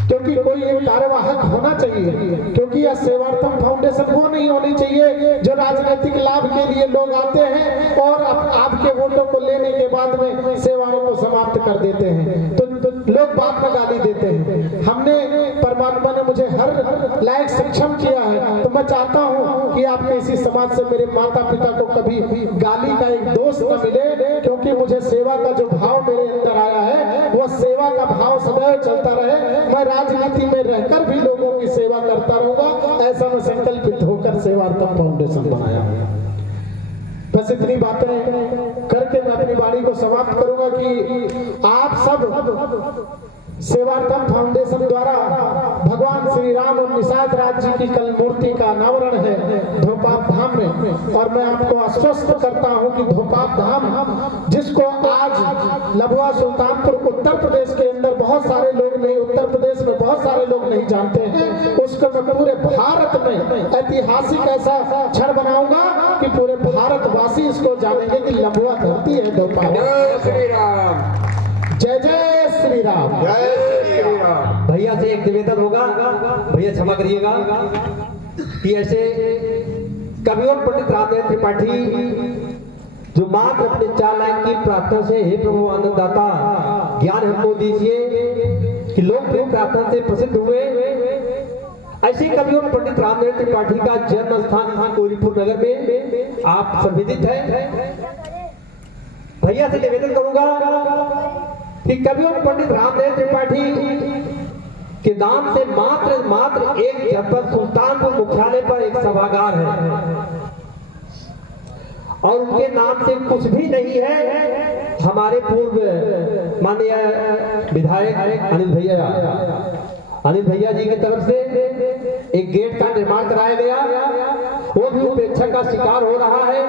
क्योंकि कोई एक कार्यवाहक होना चाहिए, क्योंकि यह सेवार्थम फाउंडेशन वो नहीं होनी चाहिए जो राजनीतिक लाभ के लिए लोग आते हैं और आपके वोटों को लेने के बाद में सेवाओं को समाप्त कर देते हैं, तो लोग बाद में गाली देते हैं। हमने, परमात्मा ने मुझे हर लायक सक्षम किया है, तो मैं चाहता हूँ कि आपके इसी समाज से मेरे माता पिता को कभी गाली का एक दोष न मिले, क्योंकि मुझे सेवा का जो भाव मेरे अंदर आया है वो सेवा का भाव सदैव चलता रहे। मैं राजनीति में रहकर भी लोगों की सेवा करता रहूंगा, ऐसा मैं संकल्पित होकर सेवार्थम फाउंडेशन बनाया। बस इतनी बातें करके मैं अपनी वाणी को समाप्त करूंगा कि आप सब सेवार्थम फाउंडेशन द्वारा भगवान श्री राम और निषाद राज जी की कल मूर्ति का अनावरण है धोपाप धाम में, और मैं आपको आश्वस्त करता हूं कि धोपाप धाम, जिसको आज लभुआ सुल्तानपुर उत्तर प्रदेश के अंदर बहुत सारे लोग नहीं, उत्तर प्रदेश में बहुत सारे लोग नहीं जानते हैं, उसको मैं पूरे भारत में ऐतिहासिक ऐसा क्षण बनाऊंगा कि पूरे भारतवासी इसको जानेंगे कि लभुआ धरती है धोपाप। जय श्री राम, जय जय श्री राम। जय श्री राम। भैया से एक निवेदन होगा, भैया क्षमा करिएगा कि ऐसे कवियों पंडित रामदेव त्रिपाठी जो मात्र अपने 4 लाइन की प्रार्थना से, हे प्रभु आनंददाता ज्ञान हमको दीजिए, कि लोग प्रेम प्रार्थना से प्रसिद्ध हुए, ऐसे कवियों पंडित रामदेव त्रिपाठी का जन्म स्थान यहाँ गौरीपुर नगर में आप संविदित है। भैया से निवेदन करूंगा कि कवियों पंडित रामदेव त्रिपाठी के नाम से मात्र एक जनपद सुल्तानपुर मुख्यालय पर एक सभागार है, और उनके नाम से कुछ भी नहीं है। हमारे पूर्व माननीय विधायक अनिल भैया जी की तरफ से एक गेट का निर्माण कराया गया, वो भी उपेक्षा का शिकार हो रहा है।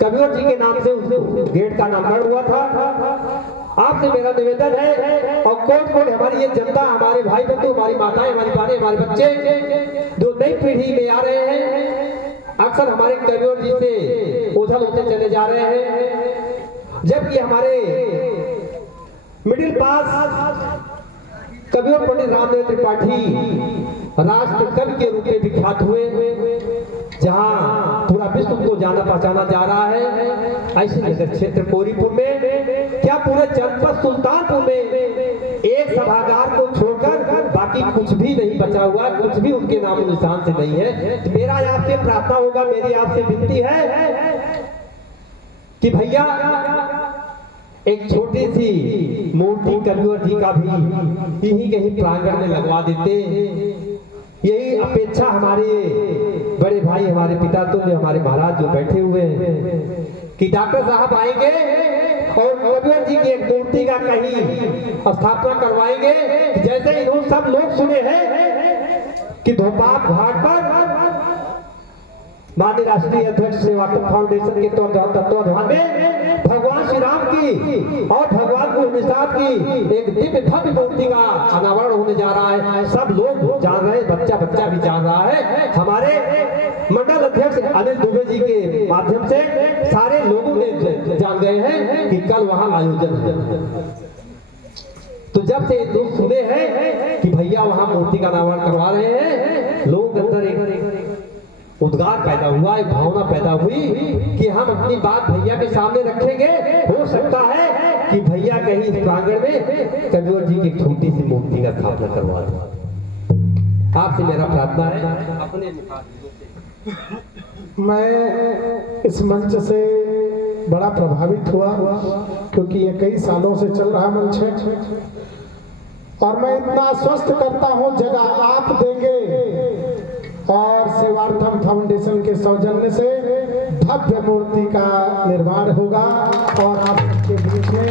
कविवर जी के नाम से उस गेट का नामकरण हुआ था। आपसे मेरा निवेदन है, और कोट हमारी ये जनता, हमारे भाई बंधु, हमारी माताएं, हमारी बहनें, हमारे बच्चे जो नई पीढ़ी में आ रहे हैं, अक्सर हमारे कविवर जी से ओझल होते चले जा रहे हैं, जबकि हमारे मिडिल पास कविवर पंडित रामदेव त्रिपाठी राष्ट्र कवि के रूप में विख्यात हुए, जहां पूरा विश्व को जाना पहचाना जा रहा है। ऐसे नगर क्षेत्र कोरीपुर में, क्या पूरे जनपद सुल्तानपुर में एक सभागार को छोड़कर बाकी कुछ भी नहीं बचा हुआ, कुछ भी उनके नाम निशान से नहीं है। तो मेरा आपसे प्रार्थना होगा, मेरी आपसे विनती है कि भैया एक छोटी सी मूर्ति कविवर जी का भी यही कहीं प्रांगण में लगवा देते। यही अपेक्षा हमारे बड़े भाई, हमारे पिता तुल्य, हमारे महाराज जो बैठे हुए हैं, कि डॉक्टर साहब आएंगे और कविवर जी की एक मूर्ति का कहीं स्थापना करवाएंगे। जैसे इन्होंने सब लोग सुने हैं कि धोपाप घाट पर माननीय राष्ट्रीय अध्यक्ष सेवा फाउंडेशन के तत्वाधान में भगवान श्री राम की और भगवान को निषाद की एक दिव्य भव्य मूर्ति का अनावरण होने जा रहा है। सब लोग जान रहे हैं, बच्चा भी जान रहा है। हमारे मंडल अध्यक्ष अनिल दुबे जी के माध्यम से सारे लोगों ने जान गए हैं कि कल वहां आयोजन है। तो जब से लोग सुने हैं कि भैया वहां मूर्ति का अनावरण करवा रहे हैं, लोगों के अंदर एक उद्गार पैदा हुआ, एक भावना पैदा हुई कि हम अपनी बात भैया के सामने रखेंगे। हो सकता है कि भैया कहीं इस प्रांगण में कविवर जी की छोटी सी मूर्ति का स्थापना करवा दें। आपसे मेरा प्रार्थना है, अपने मैं इस मंच से बड़ा प्रभावित हुआ, क्योंकि ये कई सालों से चल रहा मंच है, और मैं इतना आश्वस्त करता हूँ जगह आप देंगे और सेवार्थम फाउंडेशन के सौजन्य से भव्य मूर्ति का निर्माण होगा, और आपके बीच में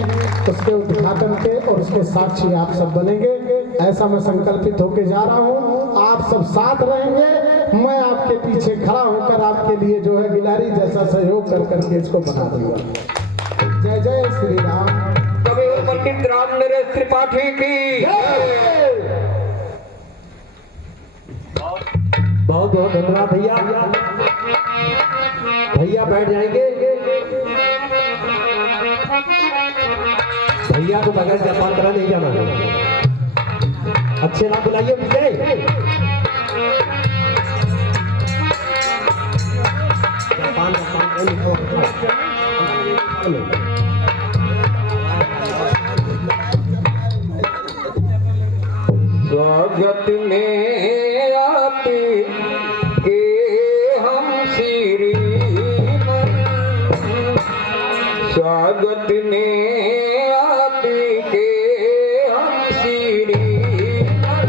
उसके उद्घाटन के और उसके साक्षी आप सब बनेंगे। ऐसा मैं संकल्पित होके जा रहा हूँ। आप सब साथ रहेंगे, मैं आपके पीछे खड़ा होकर आपके लिए जो है गिलारी जैसा सहयोग कर करके इसको बना दूंगा। जय जय श्री राम। कविवर पंडित रामनरेश त्रिपाठी की बहुत बहुत धन्यवाद भैया। भैया बैठ जाएंगे। भैया को बगैर जलपान करा नहीं जाना, अच्छे नाम बुलाइए विजय। स्वागत में आते के हम श्रीमन, स्वागत में आते के हम श्रीमन,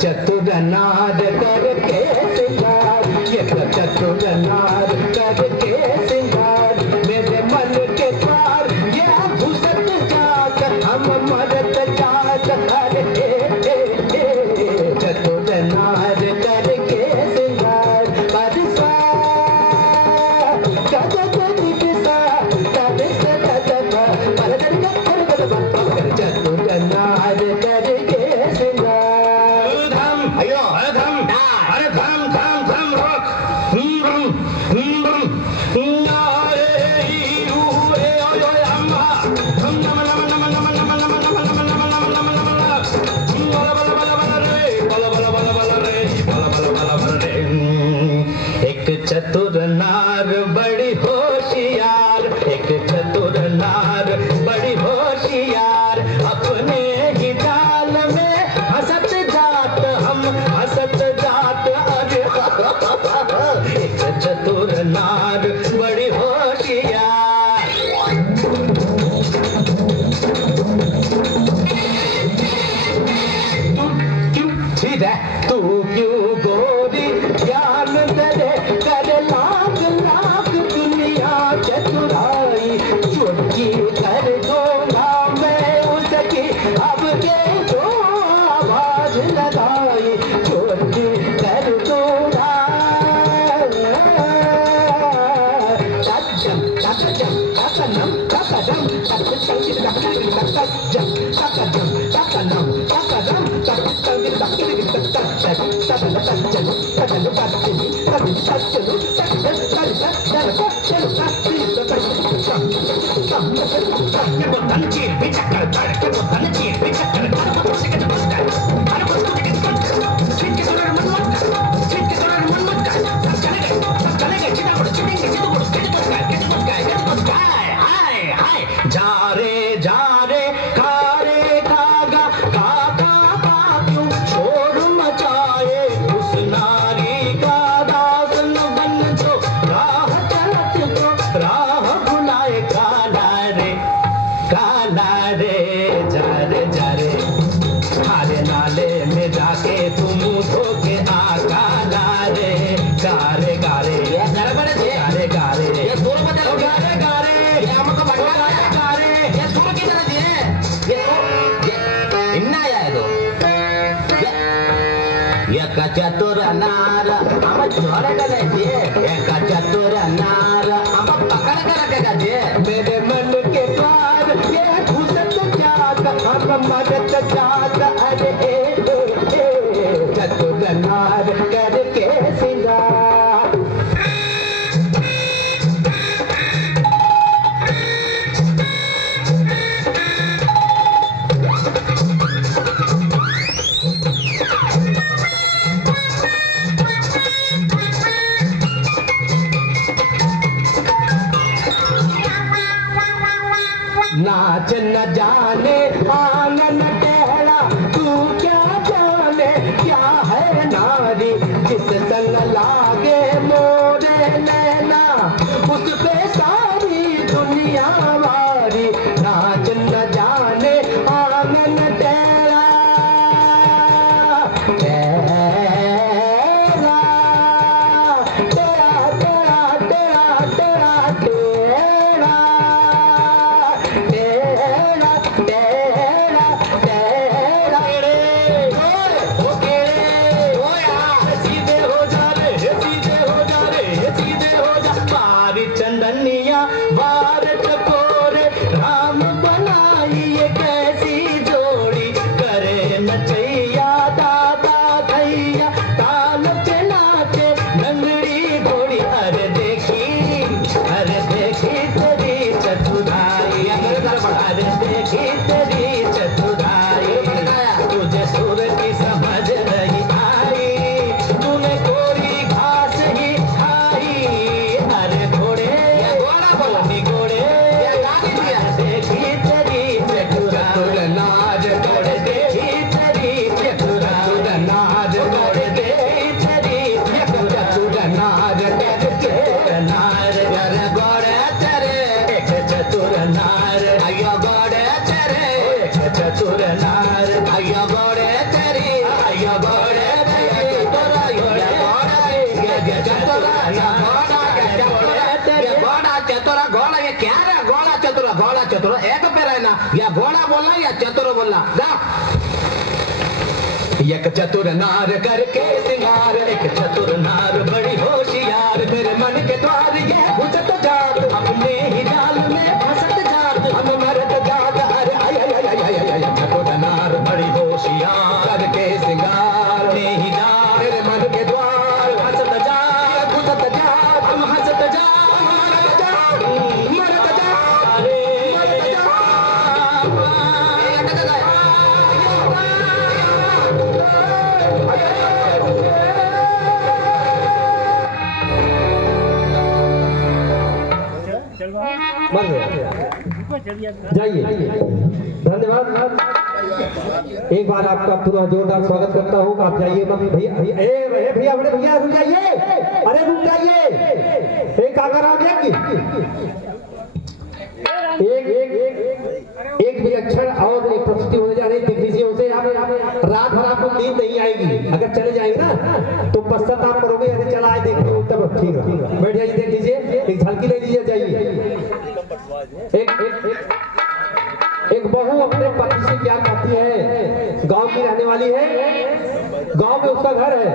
चतुर नार करके सिंगार, एक चतुर नार करके सिंगार, मेरे मन के द्वार ये घुसत जात, हम मरत जात, अरे चतुर नार करके सिंगार, बरसा चतुर नार करके चतुर नार बड़ी होशियार, एक चतुर नार बड़ी होशियार, अपने ही जाल में हंसत जात, हम हंसत जात, अरे एक चतुर नार बड़ी होशियार। ठीक है, तू क्यों गोरी ज्ञान दे कर लाख लाख दुनिया चतुराई, चुटकी कर दूंगा मैं उसकी, अब के दो आवाज लगाई, चुटकी कर दूंगा। जा रे कारे कागा काका काक्यों शोर मचाए, उस नारी का दासन बन जो राह चलत को राह भुलाए, काला रे जा रे हारे नाले में जाके तुम धो के आ, काला रे गारे गारे गारे गारे ये सुर बदल गारे गारे ये हमको बटवा गारे ये सुर की तरह दिए ये इन्ना आया तो ये का चतुर नार हम झोरे गले दिए, ये का चतुर नार हम पकड़ कर रखेगा दिए, मेरे मन के द्वार ये घुसत जात, हम मदद जात, अरे चतुर नार करके सिंगार। नाच न जाने आंगन टेढ़ा, तू क्या जाने क्या है नारी, जिस संग लागे मोरे नैना उस पे सारी दुनिया वारी, नाच न जाने आंगन टेढ़ा टेढ़ा टेढ़ा टेढ़ा टेढ़ा टेढ़ा चंदनिया बार चको चतुर एक पे रहना, या घोड़ा बोलना या चतुर बोलना। जा एक चतुर नार करके सिंगार, एक चतुर नार बड़ी होशियार, तेरे मन के द्वार ये घुसत जात, अपने ही जाल में फंसत जात, हम मरत जात। अरे आय आय आय आय आय आय, चतुर नार बड़ी होशियार करके सिंगार, अपने ही जाल तेरे मन के द्वार फंसत जात, घुसत जात, हम हंसत जात, मरत जात, मरत जात, मरत जात। मर गया। जाइए, धन्यवाद। एक बार आपका पूरा जोरदार स्वागत करता हूँ। आप जाइए मत भैया, भैया बड़े भैया रुक जाइए, अरे रुक जाइए। एक आकर आ गया कि एक विलक्षण और एक प्रस्तुति होने जा रही, देख लीजिए उसे। आप रात भर आपको नींद नहीं आएगी, अगर चले जाएंगे ना तो पश्चाताप करोगे। अरे चला आए देखते हो तब ठीक है, बैठ जाइए, देख लीजिए, एक झलकी ले लीजिए। जाइए। एक बहू अपने पति से क्या कहती है, गांव की रहने वाली है, गांव में उसका घर है।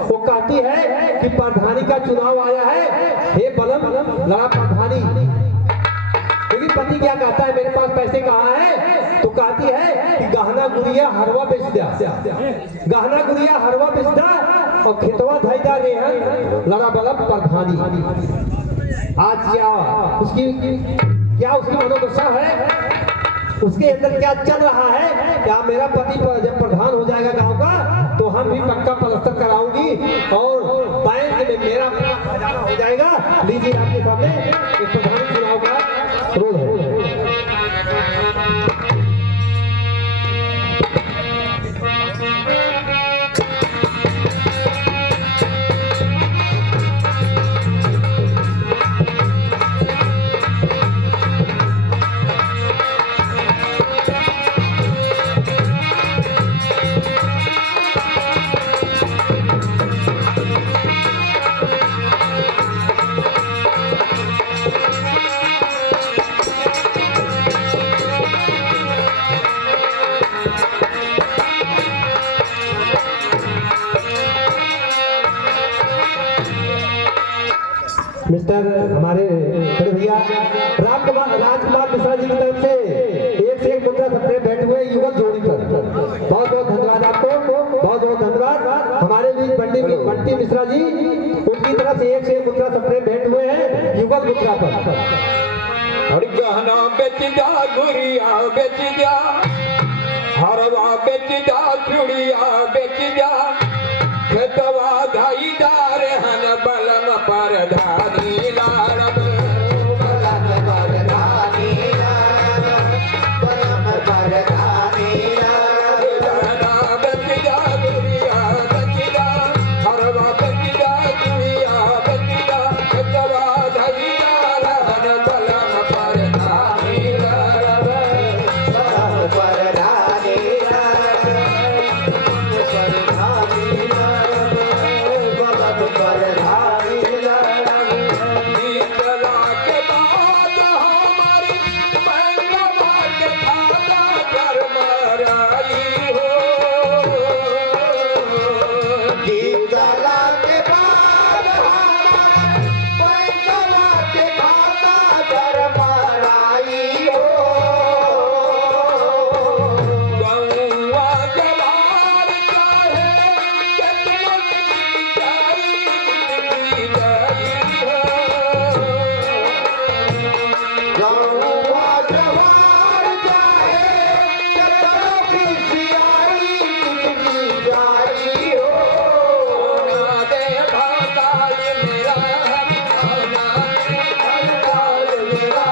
वो कहती है कि प्रधानी का चुनाव आया है, हे बलम लड़ा प्रधानी। लेकिन पति क्या कहता है, मेरे पास पैसे कहाँ है? तो कहती है कि गहना गुड़िया हरवा बेच दिया, गहना गुड़िया हरवा बेच दिया और खेतवा धैदा रे लड़ा बलम प्रधानी। आज उसकी मनोदशा है, उसके अंदर क्या चल रहा है? क्या मेरा पति जब प्रधान हो जाएगा गांव का तो हम भी पक्का पलस्तर कराऊंगी और बैंक में मेरा खजाना हो जाएगा। लीजिए आपके सामने एक प्रधान चुनाव का रोल है। मिस्टर हमारे बड़े भैया राजकुमार मिश्रा जी की तरफ से एक मुद्रा सप्रे बैठे हुए युगल जोड़ी पर बहुत बहुत धन्यवाद आपको, बहुत बहुत धन्यवाद। हमारे बीच बंटी मिश्रा जी, उनकी तरफ से एक मुद्रा सप्रे बैठे हुए हैं युगल मुद्रा पर। और गहना बेच दिया, गुड़िया बेच दिया, हरवा बेच दिया, चूड़िया बेच दिया, खेतवा धाईदार हन बलम परधानी लारब, बलम परधानी लारब, बलम परधानी लारब। गहना बेच दिया, गुड़िया बेच दिया, हरवा बेच दिया, चूड़िया बेच दिया, खेतवा धाईदार हन बलम परधानी लारब, बलम परधानी लारब, परधानी लारब, बलम परधानी लारब। नीतला के बाद हमारी मंगवा के खाता कर मराई हो, नीतला के बाद हमारी मंगवा के खाता कर मराई हो। गौवा जवार चाहे कितनो जाई हो, गौवा जवार चाहे कितनो जाई हो। ना दे भाताल मेरा ना दे मेरा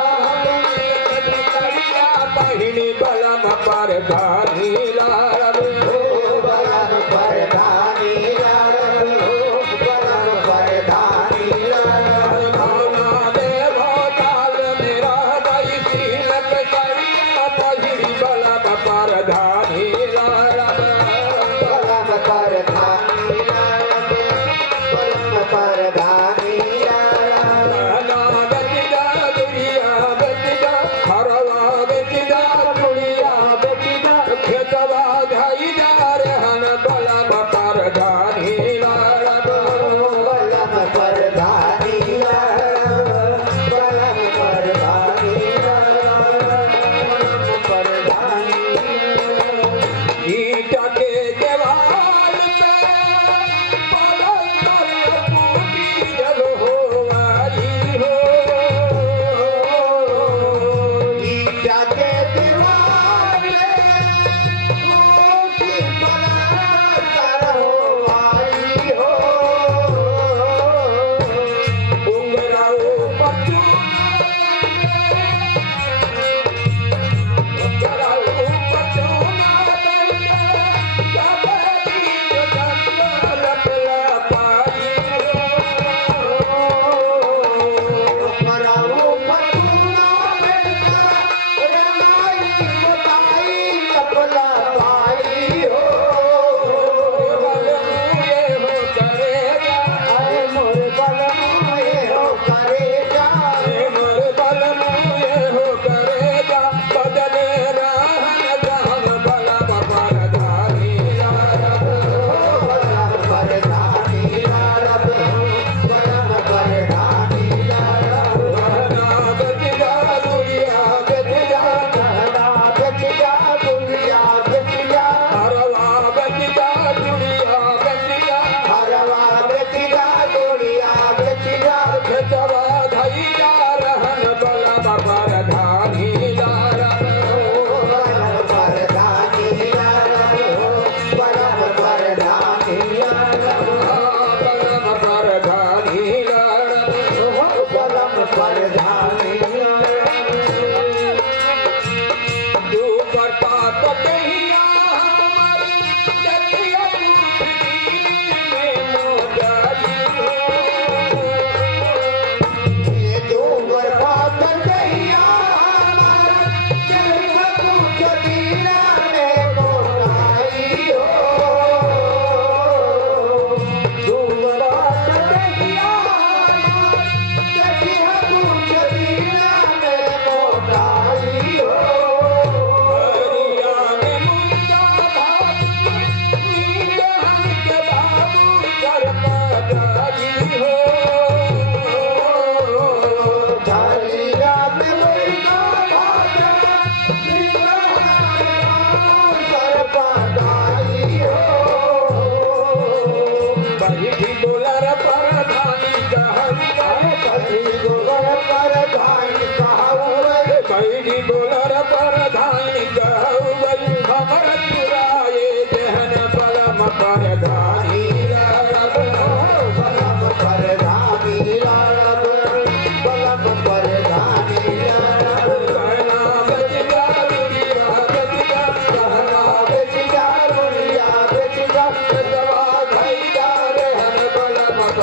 करिया बहिनी बलम परधानी लारब, बलम परधानी लारब, बलम परधानी लारब। ना दे भाताल मेरा दैसी लक करिया बहिनी बलम परधानी लारब, बलम परधानी लारब, बलम परधानी लारब। ना बेच जा, गुड़िया बेच जा, हरवा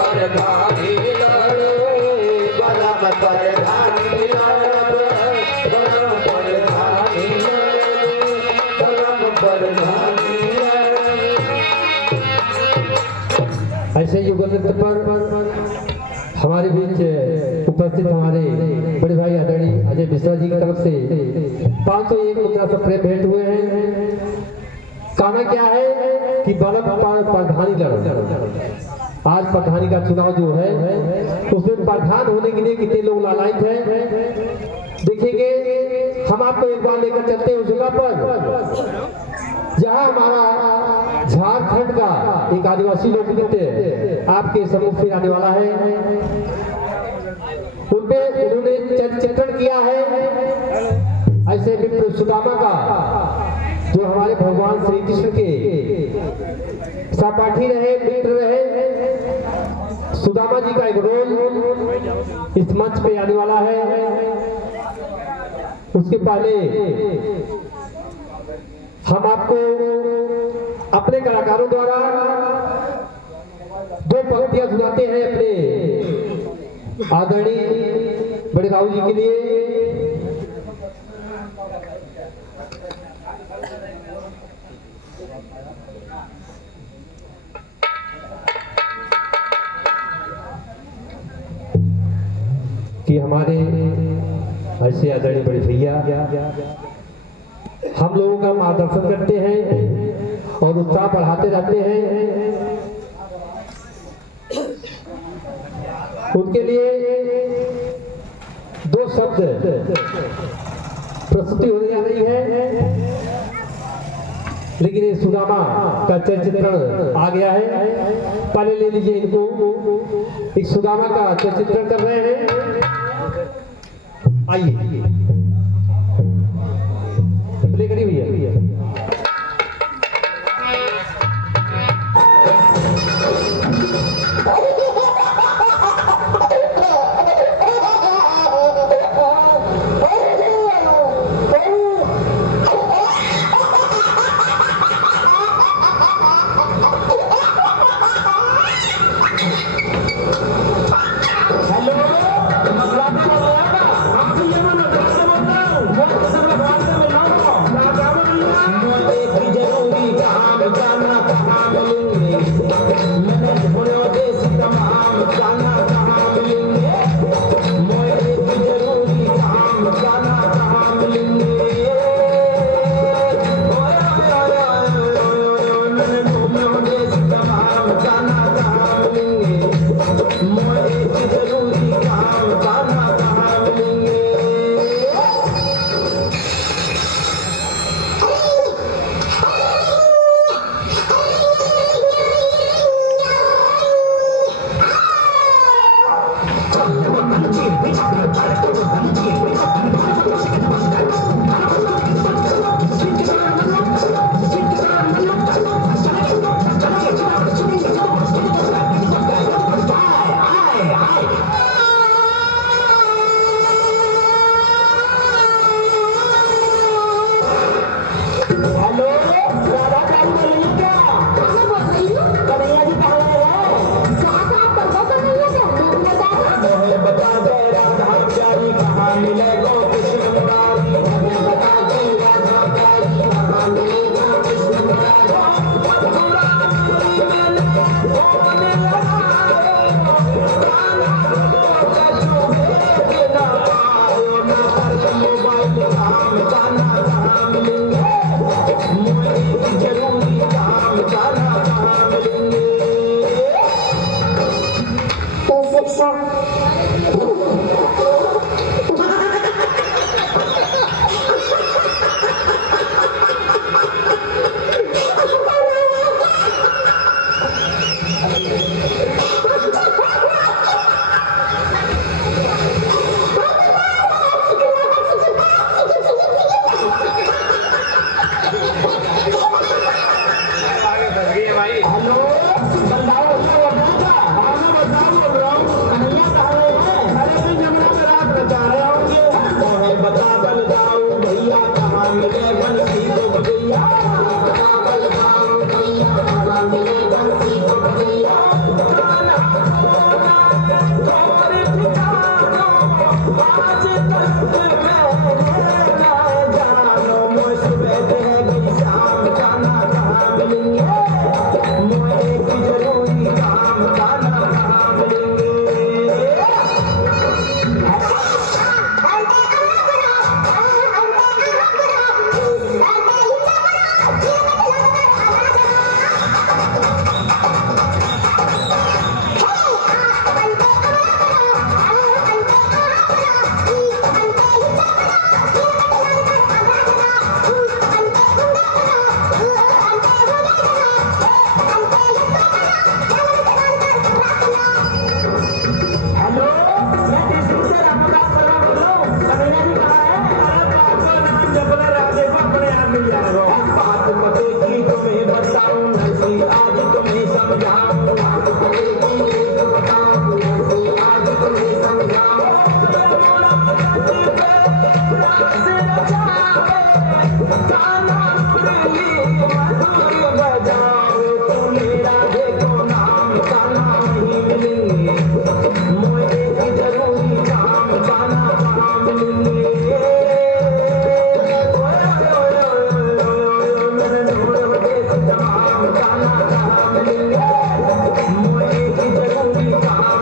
पर धानी लड़े बलम पर धानी लड़े बलम पर धानी लड़े बलम पर धानी लड़े। ऐसे युगल नृत्य पर हमारे बीच उपस्थित हमारे बड़े भाई आदरणीय अजय मिश्रा जी की तरफ से 501 मुद्रा से प्रेम भेंट हुए हैं। कहना क्या है कि बलम पर प्रधानी लड़ो। आज प्रधानी का चुनाव जो है उसमें प्रधान होने के लिए कितने लोग लालायित हैं देखेंगे। हम आपको एक बार लेकर चलते हैं उस जगह पर जहाँ हमारा झारखंड का एक आदिवासी लोक नृत्य आपके सम्मुख से आने वाला है। उनपे उन्होंने चित्रण किया है ऐसे विप्र सुदामा का जो हमारे भगवान श्री कृष्ण के सहपाठी रहे, मित्र रहे। सुदामा जी का एक रोल इस मंच पे आने वाला है। उसके पहले हम आपको अपने कलाकारों द्वारा 2 पंक्तियां सुनाते हैं अपने आदरणीय बड़े बाबू जी के लिए। कि हमारे ऐसे आदरणीय बड़े भैया हम लोगों का मार्गदर्शन करते हैं और उत्साह बढ़ाते रहते हैं। उनके लिए 2 शब्द प्रस्तुति होने जा रही है। लेकिन ये सुदामा का चरित्रण आ गया है। पहले ले लीजिए इनको। एक सुदामा का चरित्रण कर रहे हैं। आइए प्ले करी हुई है।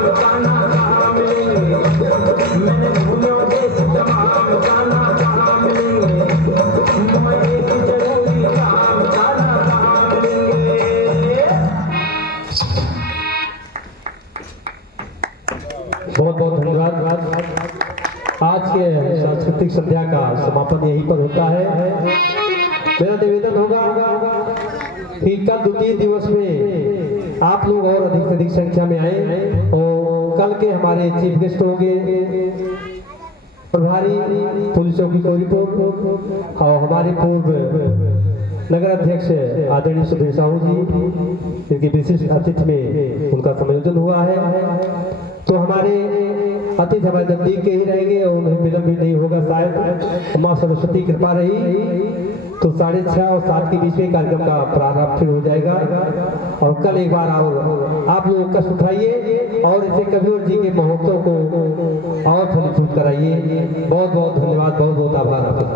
तमाम जाना कहाँ मिलेंगे, मैंने भूलो देश तमाम जाना कहाँ मिलेंगे, मैं एक जरूरी काम जाना कहाँ मिलेंगे। बहुत बहुत धन्यवाद। आज के सांस्कृतिक संध्या का समापन यहीं पर होता है। मेरा निवेदन होगा कि कल द्वितीय दिवस में आप लोग और अधिक से अधिक संख्या में आए और कल के हमारे चीफ गेस्ट होंगे प्रभारी पुलिस चौकी गौरीपुर और हमारे पूर्व नगर अध्यक्ष आदरणीय सुधीर साहू जी, जिनकी विशिष्ट अतिथि में उनका संयोजन हुआ है। तो हमारे अतिथि हमारे नजदीक के ही रहेंगे और उन्हें विलंब भी नहीं होगा शायद। माँ सरस्वती कृपा रही तो 6:30 और 7 के बीच में कार्यक्रम का प्रारंभ फिर हो जाएगा। और कल एक बार और आप लोग कष्ट उठाइए और इसे कबीर जी के महोत्सव को और फलीभूत कराइए। बहुत बहुत धन्यवाद, बहुत बहुत आभार आपका।